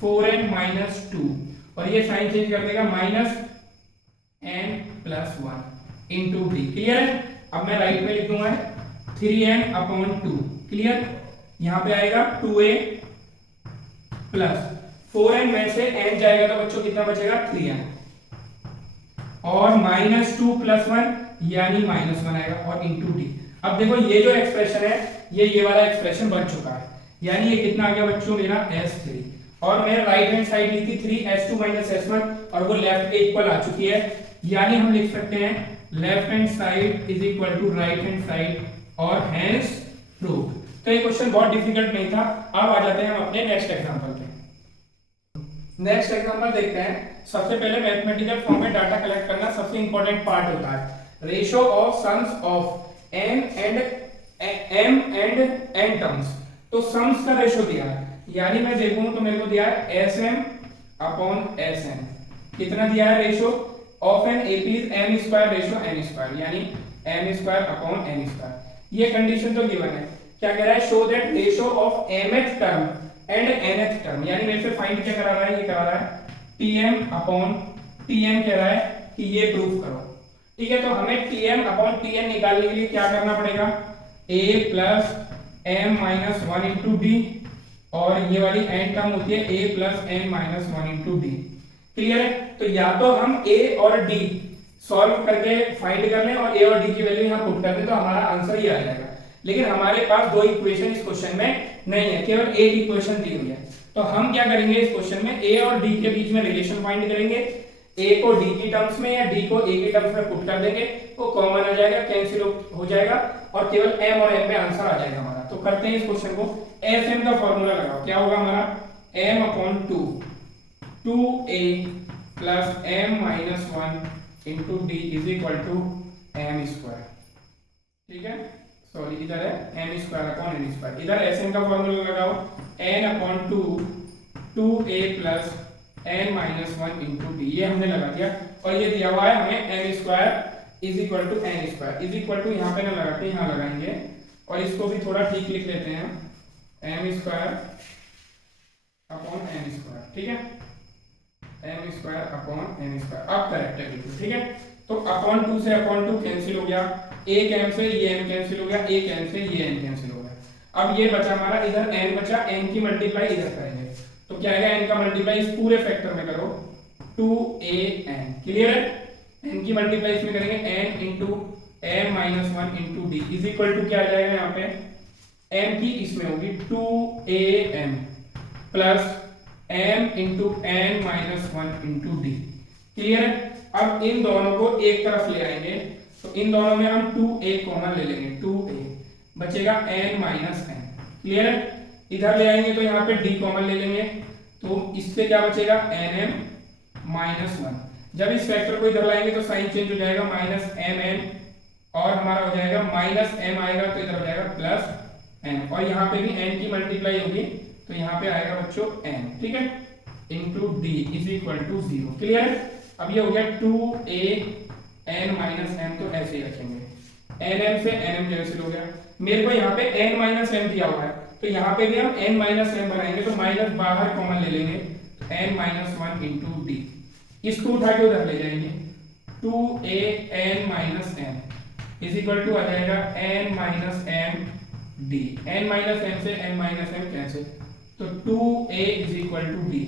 4n माइनस 2, और ये साइन चेंज कर देगा minus n plus 1 into D. Clear है, अब मैं राइट में लिख दूंगा 3n/2। क्लियर, यहां पे आएगा 2a प्लस 4n में से n जाएगा तो बच्चों कितना बचेगा 3n, और माइनस 2 प्लस 1 यानी माइनस 1 आएगा, और इंटू डी। अब देखो ये जो एक्सप्रेशन है ये वाला एक्सप्रेशन बन चुका है, यानी ये कितना आ गया बच्चों मेरा s3, और मैंने राइट हैंड साइड ली थी 3s2 माइनस s1, और वो लेफ्ट के इक्वल आ चुकी है, यानी हम लिख सकते हैं left hand side is equal to right hand side, और हेंस प्रूव्ड। तो ये क्वेश्चन बहुत डिफिकल्ट नहीं था। अब आ जाते हैं हम अपने नेक्स्ट एग्जांपल पे। नेक्स्ट एग्जांपल देखते हैं। सबसे पहले मैथमेटिकल फॉर्म में डाटा कलेक्ट करना सबसे इंपॉर्टेंट पार्ट होता है। Ratio of sums of m and n terms. तो सम्स का रेशियो दिया है, यानी मैं देखूं तो मेरे को दिया है sm/sn। कितना दिया है ratio of an AP is m² ratio n², यानी m²/n²। ये कंडीशन तो गिवन है। क्या कह रहा है, show that ratio of mth term and nth term, यानी मेरे से फाइंड क्या करा रहा है, ये करा रहा है Tm/Tn कह रहा है कि ये प्रूफ करो। ठीक है, तो हमें Tm/Tn निकालने के लिए क्या करना पड़ेगा, a plus m minus 1 into D, और ये वाली n टर्म होती है a plus n minus 1 into D. Clear है, तो या तो हम a और d सॉल्व करके फाइंड कर लें और a और d की वैल्यू यहाँ पुट कर दें तो हमारा आंसर ही आ जाएगा, लेकिन हमारे पास दो इक्वेशन इस क्वेश्चन में नहीं है, केवल एक इक्वेशन दी हुई है। तो हम क्या करेंगे इस क्वेश्चन में, a और d के बीच में रिलेशन फाइंड करेंगे, a को d की टर्म्स में या d को a की टर्म्स में पुट कर देंगे, वो कॉमन आ जाएगा, कैंसिल हो जाएगा, और केवल m और n में आंसर आ जाएगा हमारा। तो करते हैं इस क्वेश्चन को, sm का फॉर्मूला लगाओ, क्या होगा हमारा m/2 2a plus m minus 1 into D is equal to m²। ठीक है, सॉरी इधर है m²/n², इधर sm का फॉर्मूला लगाओ, n/2 2a plus n minus 1 into D, ये हमने लगा दिया, और ये दिया हुआ है हमें m² is equal to n² is equal to, यहाँ पे ना लगा के यहाँ लगाएंगे, और इसको भी थोड़ा ठीक लिख लेते हैं m²/n²। ठीक है, M square upon N square. अब करेक्ट है बिल्कुल, ठीक है। तो अपॉन 2 से अपॉन 2 कैंसिल हो गया, एक एम से ये एम कैंसिल हो गया, एक एम से ये एम कैंसिल हो गया। अब ये बचा हमारा, इधर एन बचा, एन की मल्टीप्लाई इधर करेंगे तो क्या आएगा, एन का मल्टीप्लाई इस पूरे फैक्टर में करो 2an, क्लियर है। एन की मल्टीप्लाई इसमें करेंगे n into m minus 1 into D is equal to क्या आ जाएगा, यहाँ पे m की इसमें होगी 2am plus m into n minus 1 into D, clear है। अब इन दोनों को एक तरफ ले आएंगे तो इन दोनों में हम 2a कॉमन ले लेंगे, 2a बचेगा n माइनस n, क्लियर है। इधर ले आएंगे तो यहाँ पे d कॉमन ले लेंगे तो इससे क्या बचेगा, nm माइनस 1। जब इस फैक्टर को इधर लाएंगे तो साइन चेंज हो जाएगा, माइनस mn और हमारा हो जाएगा माइनस m आएगा तो इधर हो जाएगा प्लस n, और यहाँ पे भी n की मल्टीप्लाई होगी तो यहाँ पे आएगा बच्चों n, ठीक है, into D is equal to 0, clear है। अब ये हो गया 2an माइनस m, तो ऐसे ही रखेंगे, nm से nm कैंसिल हो गया। मेरे को यहाँ पे n माइनस m दिया हुआ है तो यहाँ पे भी हम n माइनस m बनाएंगे तो माइनस बाहर कॉमन ले लेंगे, n माइनस 1 इंटू डी, इसको उठा के उधर ले जाएंगे 2an minus m is equal to आ जाएगा n minus m D, n minus m से n माइनस m कैंसिल तो 2a is equal to D.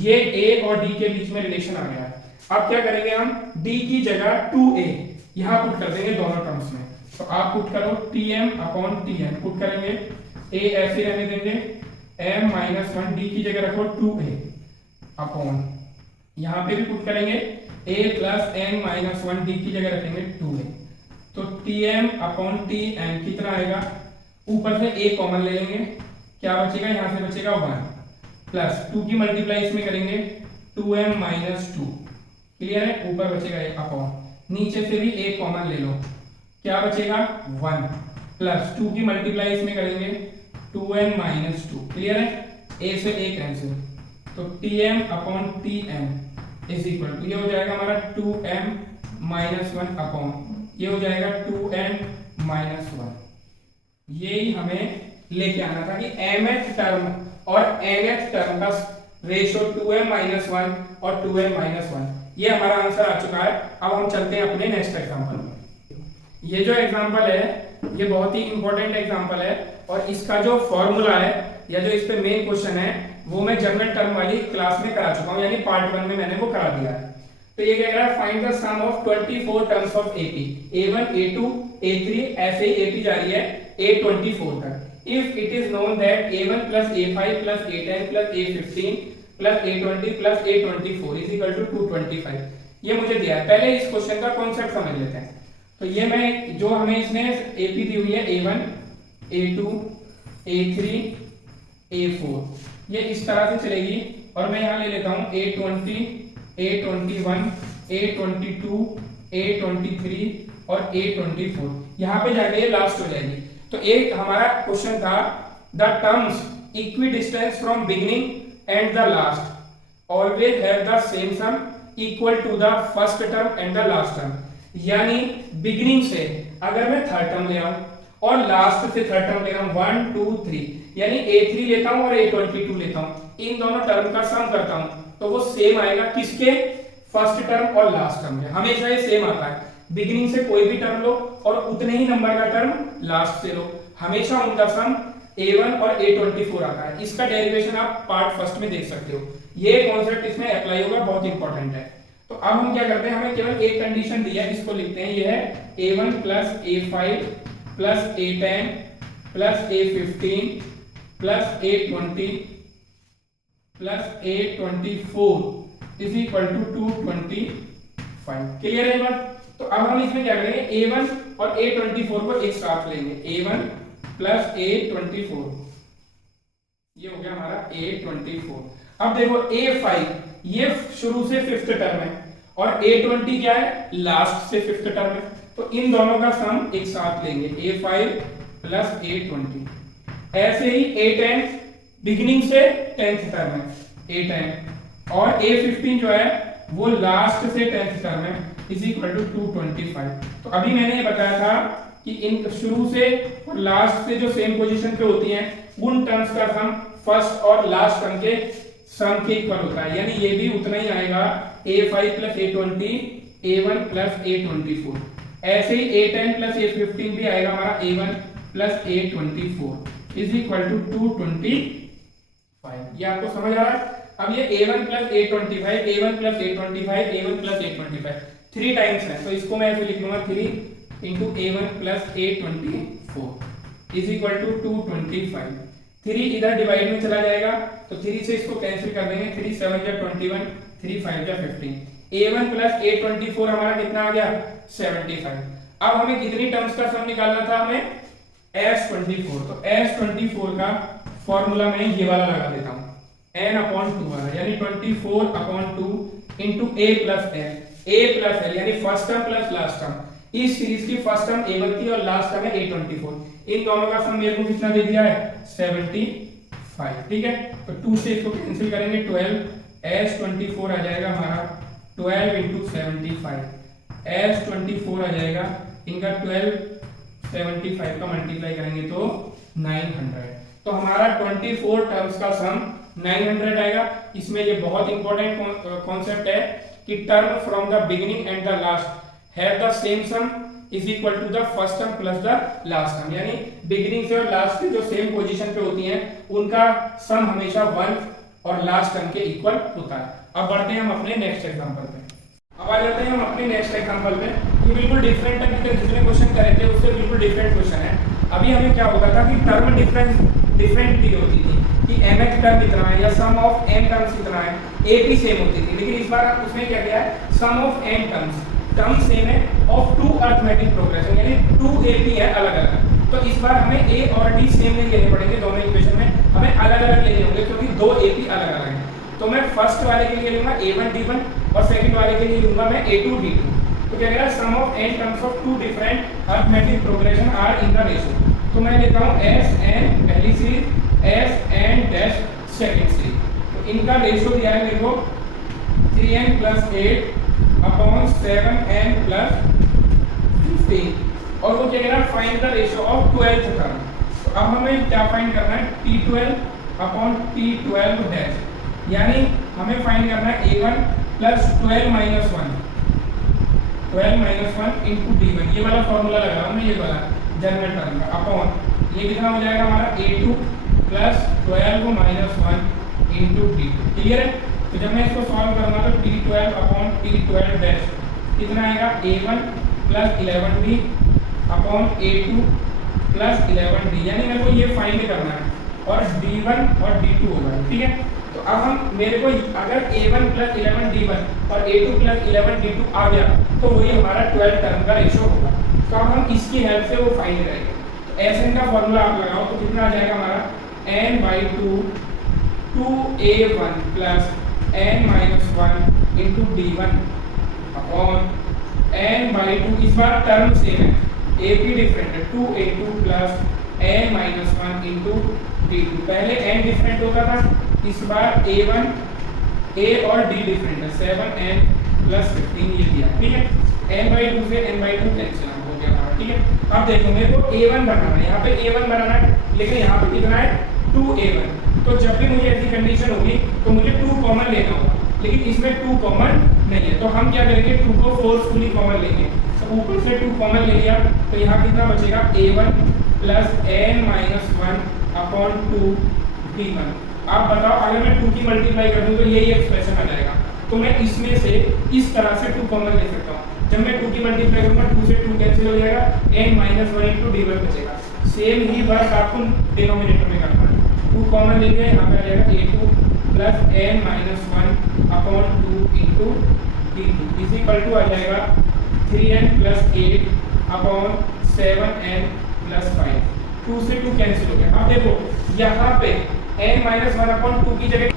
ये a और d के बीच में रिलेशन आ गया है। अब क्या करेंगे हम, d की जगह 2a यहाँ पुट कर देंगे दोनों टर्म्स में, तो आप पुट करो tm अपॉन tn पुट करेंगे, a ऐसे रहने देंगे, m माइनस 1 d की जगह रखो 2a अपॉन यहाँ पे भी पुट करेंगे a plus n minus 1 d की जगह रखेंगे 2a, तो tm अपॉन tn कितना आएगा, ऊपर से a कॉमन ले लेंगे, क्या बचेगा, यहाँ से बचेगा 1 प्लस 2 की मल्टीप्लाई इसमें करेंगे 2m माइनस 2, क्लियर है, ऊपर बचेगा एक अपॉन, नीचे से भी एक कॉमन ले लो, क्या बचेगा 1 प्लस 2 की मल्टीप्लाई इसमें करेंगे 2n माइनस 2, क्लियर है, a से a कैंसिल तो tm upon tn is equal to ये हो जाएगा हमारा 2m माइनस 1 अपॉन ये हो जाएगा 2n माइनस 1। यही हमें लेके आना था कि mth टर्म और nth टर्म का रेशो 2m माइनस 1 और 2m माइनस 1, ये हमारा आंसर आ चुका है। अब हम चलते हैं अपने नेक्स्ट एग्जांपल में। ये जो एग्जांपल है ये बहुत ही इंपॉर्टेंट एग्जांपल है और इसका जो फॉर्मूला है या जो इस पे मेन क्वेश्चन है वो मैं जनरल टर्म वाली क्लास में करा चुका हूं, यानी पार्ट 1 में मैंने वो करा दिया है। तो ये कह रहा है find the sum of 24 terms of AP, A1 A2 A3 ऐसे ही AP जारी है A24 तक। If it is known that A1 plus A5 plus A10 plus A15 plus A20 plus A24 is equal to 225, ये मुझे दिया है। पहले इस क्वेश्चन का कॉन्सेप्ट समझ लेते हैं। तो ये मैं जो हमें इसने AP दी हुई है A1 A2 A3 A4, ये इस तरह से चलेगी और मैं यहाँ ले लेता हूँ A20 A21 A22 A23 और A24, यहाँ पे जाके ये लास्ट हो जाएगी। तो एक हमारा क्वेश्चन था the terms equidistance from beginning and the last always have the same sum equal to the first term and the last term, यानी बिगिनिंग से अगर मैं थर्ड टर्म ले रहा हूं और लास्ट से थर्ड टर्म ले रहा हूं 1 2 3, यानी A3 लेता हूं और A22 लेता हूं, इन दोनों टर्म का सम करता हूं तो वो सेम आएगा किसके, फर्स्ट टर्म और लास्ट टर्म के, हमेशा ये सेम आता है। बिगिनिंग से कोई भी टर्म लो और उतने ही नंबर का टर्म लास्ट से लो, हमेशा उनका सम A1 और A24 आता है। इसका डेरिवेशन आप पार्ट फर्स्ट में देख सकते हो, ये कॉन्सेप्ट इसमें अप्लाई होगा, बहुत इंपॉर्टेंट है। तो अब हम क्या करते हैं, हमें केवल एक कंडीशन दी है, इसको लिखते हैं, ये है A1 plus A5 plus A10 plus A15 plus A20 plus A24 is equal to 225, clear है बात। तो अब हम इसमें क्या करेंगे, A1 और A24 को एक साथ लेंगे, A1 प्लस A24, ये हो गया हमारा A24। अब देखो A5 ये शुरू से फिफ्थ टर्म है और A20 क्या है, लास्ट से फिफ्थ टर्म है, तो इन दोनों का सम एक साथ लेंगे, A5 प्लस A20। ऐसे ही A10 बिगिनिंग से 10th टर्म है A10 और A15 जो है वो लास्ट से 10th टर्म है इज इक्वल टू 225। तो अभी मैंने ये बताया था कि इन शुरू से और लास्ट से जो सेम पोजीशन पे होती हैं उन टर्म्स का सम फर्स्ट और लास्ट टर्म के सम के इक्वल होता है, यानी ये भी उतना ही आएगा A5 plus A20 A1 plus A24। ऐसे ही A10 प्लस A15 भी आएगा हमारा A1 plus A24 is equal to 225। ये आपको समझ आ रहा है? अब ये A1 plus A25 A1 plus A25 A1 plus A25 3 times है, तो इसको मैं ऐसे लिख लूंगा 3 into A1 plus A24 is equal to 225। 3 इधर डिवाइड में चला जाएगा तो 3 से इसको कैंसिल कर देंगे, 3 7 जा 21 3 5 जा 15। A1 प्लस A24 हमारा कितना आ गया 75। अब हमें कितनी टर्म्स का सम निकालना था, हमें S24। तो S24 का फॉर्मूला मैं ये वाला लगा देता हूं, n/2 वाला, यानी 24/2 इंटू A प्लस L यानी first term plus last term. इस सीरीज की फर्स्ट टर्म A1 थी और लास्ट टर्म है A24। इन दोनों का सम मेरे को कितना दे दिया है 75। ठीक है, तो 2 से इसको कैंसिल करेंगे 12 S24 आ जाएगा हमारा 12 इंटू 75। S24 आ जाएगा इनका 12 75 का मल्टीप्लाई करेंगे तो 900। तो हमारा 24 टर्म्स का सम 900 आएगा। इसमें ये बहुत इंपॉर्टेंट कॉन्सेप्ट है कि term from the beginning and the last have the same sum is equal to the first term plus the last term, यानी बिगिनिंग से और लास्ट से जो सेम पोजीशन पे होती हैं उनका सम हमेशा 1 और लास्ट टर्म के इक्वल होता है। अब बढ़ते हैं हम अपने नेक्स्ट एग्जांपल पे। अब आ जाते हैं हम अपने नेक्स्ट एग्जांपल पे। ये बिल्कुल डिफरेंट है, क्योंकि जितने क्वेश्चन करे थे उससे बिल्कुल डिफरेंट क्वेश्चन है। अभी हमें क्या होता था कि टर्म डिफरेंट दी होती थी कि mth टर्म कितना है या सम ऑफ n टर्म्स कितना है, AP सेम होती थी। लेकिन इस बार उसमें क्या किया है, sum of n term same है ऑफ 2 अरिथमेटिक प्रोग्रेशन, यानी 2 AP है अलग अलग। तो इस बार हमें A और D सेम नहीं लेने पड़ेंगे, दोनों इक्वेशन में हमें अलग अलग लेने होंगे क्योंकि 2 AP अलग अलग हैं। तो मैं फर्स्ट वाले के लिए लूंगा A1 D1 और सेकंड वाले के लिए लूंगा मैं A2 D2। तो क्या कह रहा है, sum of n terms of 2 different arithmetic progression are in the ratio. तो मैं लेता हूं Sn पहली series, Sn dash second series. तो इनका रेशियो दिया है मेरे को 3n + 8 अपॉन 7n + 15 और वो क्या कह रहा है, find the ratio of 12th term. तो अब हमें क्या फाइंड करना है, T12 अपॉन T12 डैश, यानी हमें फाइंड करना है A1 + 12 - 1 इंटू D1। ये वाला फॉर्मूला लगा रहा हूं मैं, ये वाला जनरल टर्म का, अपॉन ये कितना हो जाएगा हमारा A2 + 12 - 1 इंटू D2। क्लियर है? तो जब मैं इसको सॉल्व करूंगा तो T12 अपॉन T12 डैश कितना आएगा, A1 + 11D upon A2 + 11D, यानी मेरे को ये फाइंड करना है और D1 और D2 होगा। ठीक है, तो अब हम मेरे को अगर A1 + 11D1 और A2 + 11D2 आ गया तो वही हमारा 12 टर्म का रेशियो होगा। तो अब हम इसकी हेल्प से वो फाइंड करेंगे। तो Sn का फॉर्मूला आप लगाओ तो कितना आ जाएगा हमारा, n/2 2A1 + n - 1 into D1 upon n/2। इस बार टर्म सेम है, AP डिफरेंट है, 2A2 + n - 1 इंटू D2। पहले n डिफरेंट होता था, इस बार A1 A और D डिफरेंट है, 7n + 15 ये दिया। ठीक है, n/2 से n/2 कैंसिल हो गया हमारा। ठीक है, अब देखो मेरे को A1 बनाना है, यहाँ पे A1 बनाना है, लेकिन यहाँ पे कितना है 2A1। तो जब भी मुझे ऐसी कंडीशन होगी तो मुझे 2 कॉमन लेना होगा, लेकिन इसमें 2 कॉमन नहीं है। तो हम क्या करेंगे, 2 को फोर्सफुली कॉमन लेंगे। तो ऊपर से 2 कॉमन ले लिया तो यहाँ कितना बचेगा, A1 + n - 1 अपॉन 2 D1। आप बताओ, अगर मैं 2 की मल्टीप्लाई कर दूं तो यही एक्सप्रेशन आ जाएगा। तो मैं इसमें से इस तरह से 2 कॉमन ले सकता हूँ। जब मैं 2 की मल्टीप्लाई करूंगा 2 से 2 कैंसिल हो जाएगा, n - 1 इंटू D1 बचेगा। सेम ही वर्क आपको डिनोमिनेटर में करना है। 2 कॉमन ले लिया, यहाँ पे आ जाएगा A2 + n - 1 upon 2 into D2 is equal to आ जाएगा 3n + 8 अपॉन 7n + 5। 2 से 2 कैंसिल हो गया। अब देखो यहाँ पे n - 1/2 की जगह,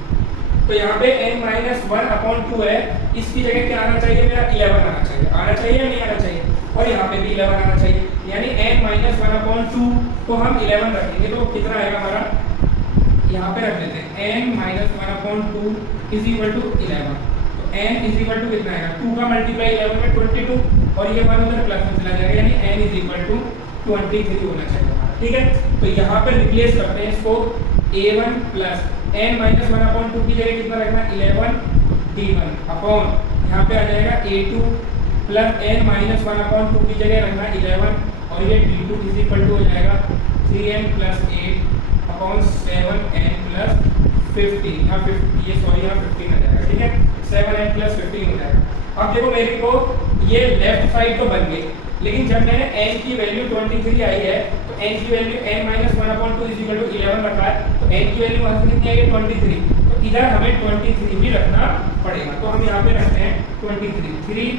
तो यहाँ पे n - 1/2 है, इसकी जगह क्या आना चाहिए, मेरा 11 आना चाहिए। आना चाहिए या नहीं आना चाहिए, और यहाँ पे भी 11 आना चाहिए, यानी n - 1/2 को हम 11 रखेंगे तो कितना आएगा हमारा, यहाँ पे रख लेते हैं n - 1/2 इज इक्वल टू 11। तो n इज इक्वल टू कितना आएगा, 2 का मल्टीप्लाई 11 में 22 और ये 1 उधर प्लस में चला जाएगा, यानी n इज इक्वल टू 23 होना चाहिए हमारा। ठीक है, तो यहाँ पे रिप्लेस करते हैं इसको A1 + n माइनस 1/2 की जगह कितना रखना, 11d1 अपॉन यहाँ पे आ जाएगा a2 प्लस n माइनस 1/2 की जगह रखना 11 और ये d2 इज इक्वल टू हो जाएगा 3n plus 8 upon 7n plus 15। यहाँ 50 ये सॉरी यहाँ 15 आ जाएगा, ठीक है, 7n प्लस 15 हो जाएगा। अब देखो मेरे को ये लेफ्ट साइड तो बन गई, लेकिन जब मैंने n की वैल्यू 23 आई है तो n की value n minus 1/2 is equal to 11 रखा है, तो n की वैल्यू वहां से कितनी आई है 23, तो इधर हमें 23 भी रखना पड़ेगा। तो हम यहाँ पे रखते हैं 23, 3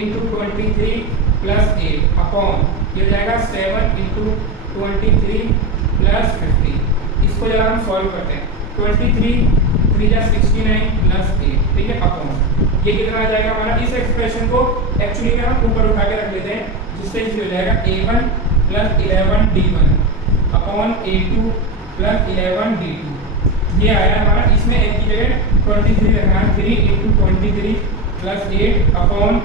इंटू 23 प्लस 8 अपॉन ये हो जाएगा 7 इंटू 23 प्लस 50। इसको जरा हम सॉल्व करते हैं, 23 3 जा 69 प्लस 8, ठीक है, अपॉन ये कितना आ जाएगा हमारा। इस एक्सप्रेशन को एक्चुअली में हम ऊपर उठा के रख लेते हैं, जिससे इसे हो जाएगा a1 plus 11d1 upon a2 plus 11d2। ये आया हमारा, इसमें n की जगह 23 रखना है, 3 into 23 plus 8 upon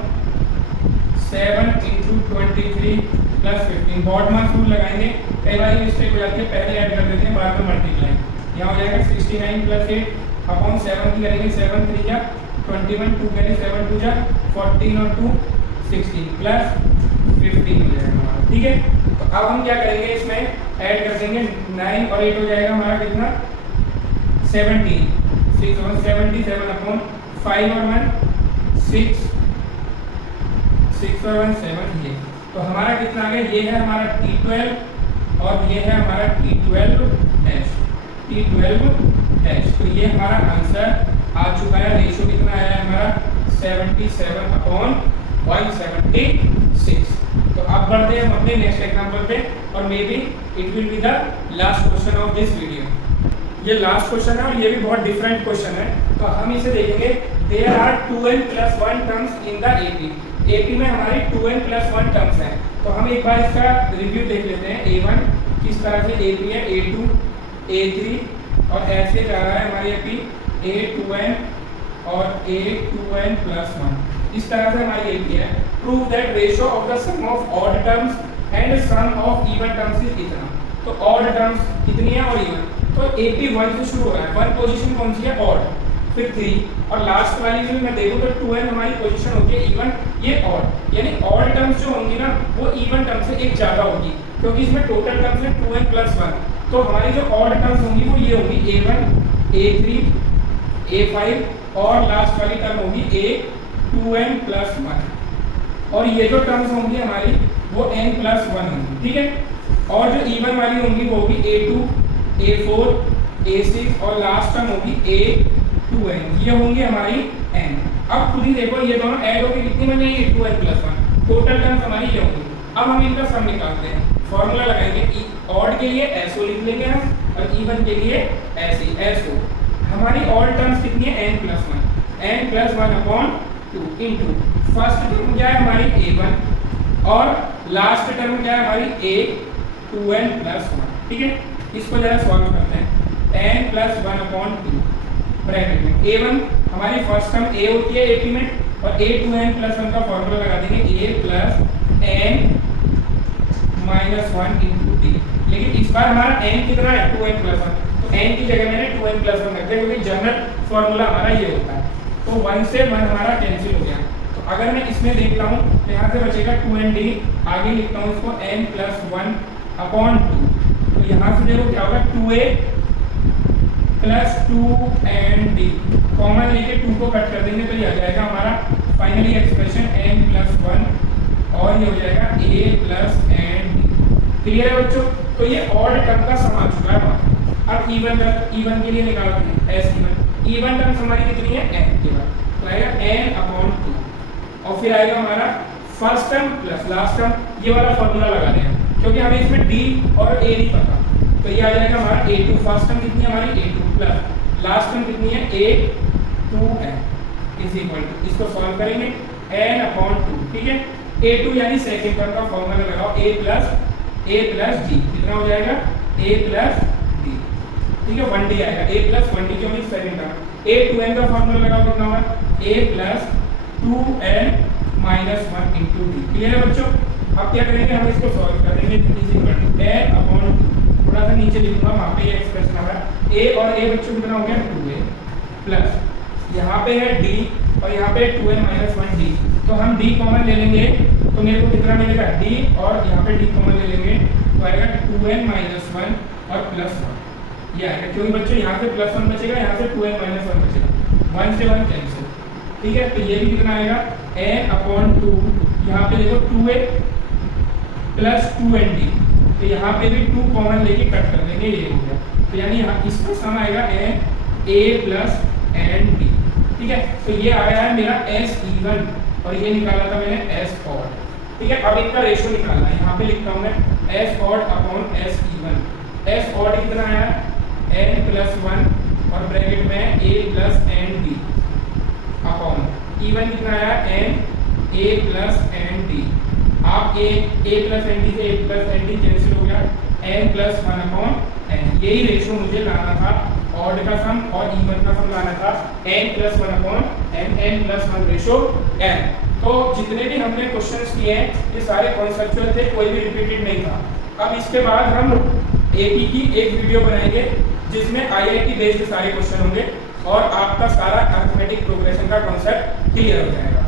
7 into 23 plus 15। BODMAS rule लगाएंगे, कई बार मिस्टेक हो जाती है, पहले ऐड कर देते हैं बाद में मल्टीप्लाई। यहाँ हो जाएगा 69 प्लस 8 अपॉन 7 की करेंगे 7 3 जा 21 2 करें 7 2 जा 14 और 2 16 प्लस 15 हो जाएगा हमारा, ठीक है। तो अब हम क्या करेंगे, इसमें ऐड कर देंगे 9 और 8 हो जाएगा हमारा कितना 17, 6 और 77 अपॉन 5 और 1 6 6 और 1 7 ये। तो हमारा कितना आ गया, ये है हमारा T12 और ये है हमारा T12 T12 तो ये हमारा आंसर आ चुका है। रेशियो कितना आया है हमारा 77 अपॉन 176। तो अब बढ़ते हैं हम अपने नेक्स्ट एग्जांपल पे, और may be it will be the last question of this video. ये लास्ट क्वेश्चन है और ये भी बहुत डिफरेंट क्वेश्चन है, तो हम इसे देखेंगे। There are 2n plus 1 terms in the AP में हमारी 2n प्लस 1 टर्म्स हैं। तो हम एक बार इसका रिव्यू देख लेते हैं। A1 किस तरह से AP है, A2 A3 और ऐसे जा रहा है हमारी AP A2n और A2n प्लस 1, इस तरह से हमारी AP है। Prove that ratio of the sum of odd terms and sum of even terms is इतना। तो ऑड टर्म्स कितनी है और इवन, तो AP 1 से शुरू हो रहा है, 1 पोजीशन कौन सी है ऑड, फिर 3 और लास्ट वाली में मैं देखूं तो 2n हमारी पोजीशन होती है इवन, ये ऑड। यानी ऑड टर्म्स जो होंगी ना वो इवन टर्म से एक ज्यादा होगी, क्योंकि इसमें टोटल टर्म्स है 2n प्लस 1। तो हमारी जो ऑड टर्म्स होंगी वो ये होगी A1 A3 A5 और लास्ट वाली टर्म होगी A2n प्लस 1, और ये जो टर्म्स होंगी हमारी वो n प्लस 1 होंगी, ठीक है। और जो इवन वाली होंगी वो होगी A2 A4 A6 और लास्ट टर्म होगी A2n, ये होंगी हमारी n। अब खुद ही देखो ये दोनों ऐड होकर कितनी बन जाएंगी 2n प्लस 1, टोटल टर्म्स हमारी ये होंगी। अब हम इनका सम निकालते हैं, फॉर्मूला लगाएंगे। ऑड के लिए SO लिख लेंगे हम और इवन के लिए ऐसे SO। हमारी ऑड टर्म्स कितनी है n plus 1 upon 2 into first term क्या है हमारी A1 और लास्ट टर्म क्या है हमारी A2n प्लस 1, ठीक है। इसको जरा सॉल्व करते हैं। n प्लस 1 अपॉन 2 ब्रैकेट में A1 हमारी फर्स्ट टर्म A होती है AP में, और A2n प्लस 1 का फॉर्मूला लगा देंगे A plus n minus 1 into D. लेकिन इस बार हमारा n कितना है 2n प्लस 1, तो n की जगह मैंने 2n प्लस 1 रख दिया, क्योंकि जनरल फॉर्मूला हमारा ये होता है। तो 1 से 1 हमारा कैंसिल हो गया। तो अगर मैं इसमें देखता हूँ तो यहाँ से बचेगा 2n_d, आगे लिखता हूँ इसको n प्लस 1 अपॉन 2। तो यहाँ से देखो क्या होगा 2a प्लस 2n_d, कॉमन लेके 2 को कट कर देंगे तो ये आ जाएगा हमारा फाइनली एक्सप्रेशन n प्लस 1 और ये हो जाएगा a प्लस n_d। क्लियर है बच्चों। तो ये ऑड टर्म का सम आ चुका है। अब इवन के लिए निकालते हैं एस इवन टर्म्स हमारी कितनी है n के बाद, तो आएगा n अपॉन 2 और फिर आएगा हमारा first term plus last term. ये वाला फॉर्मूला लगा रहे हैं क्योंकि हमें इसमें d और a नहीं पता, तो ये आ जाएगा हमारा a2। फर्स्ट टर्म कितनी है हमारी a2 प्लस लास्ट टर्म कितनी है a2n इज इक्वल टू, इसको सॉल्व करेंगे n अपॉन 2, ठीक है। a2 यानी सेकंड टर्म का फॉर्मूला लगाओ a प्लस d, कितना हो जाएगा a प्लस d, ठीक है। 1d आएगा a प्लस 1d क्योंकि सेकंड टर्म। a2n का फॉर्मूला लगाओ कितना होगा a plus 2n minus 1 into d। Clear है बच्चों। अब क्या करेंगे हम इसको सॉल्व कर देंगे n अपॉन 2, थोड़ा सा नीचे लिखूंगा वहां पे ये एक्सप्रेशन आ रहा है a और a बच्चों कितना हो गया 2a प्लस यहाँ पे है d और यहाँ पे 2n माइनस 1d, तो हम d कॉमन ले लेंगे तो मेरे को कितना मिलेगा d और यहाँ पे d कॉमन ले लेंगे तो आएगा 2n माइनस 1 और प्लस 1 ये आएगा, क्योंकि बच्चों यहाँ से प्लस 1 बचेगा, यहाँ से 2n माइनस 1 बचेगा, 1 से 1 कैंसिल। ठीक है, तो ये भी कितना आएगा n/2, यहाँ पे देखो 2a प्लस 2nd, तो यहाँ पे भी 2 कॉमन लेके कट कर देंगे, ये हो गया। तो यानी यहाँ इसका सम आएगा a प्लस nd। ठीक है, तो ये आया है मेरा s इवन और ये निकाला था मैंने s ऑड। ठीक है, अब इनका रेशियो निकालना है, यहाँ पे लिखता हूँ मैं s odd upon s even. s odd कितना आया n प्लस 1 और ब्रैकेट में a plus nd upon even कितना आया n a प्लस nd। आप a प्लस nd से a प्लस nd कैंसिल हो गया, n प्लस 1 अपॉन n। यही रेशियो मुझे लाना था, ऑड का सम और इवन का सम लाना था, n plus 1 upon n plus 1 ratio n। तो जितने भी हमने क्वेश्चंस किए हैं ये सारे कॉन्सेप्चुअल थे, कोई भी रिपीटेड नहीं था। अब इसके बाद हम एपी की एक वीडियो बनाएंगे जिसमें आईआईटी बेस्ड सारे क्वेश्चन होंगे और आपका सारा अरिथमेटिक प्रोग्रेशन का कॉन्सेप्ट क्लियर हो जाएगा।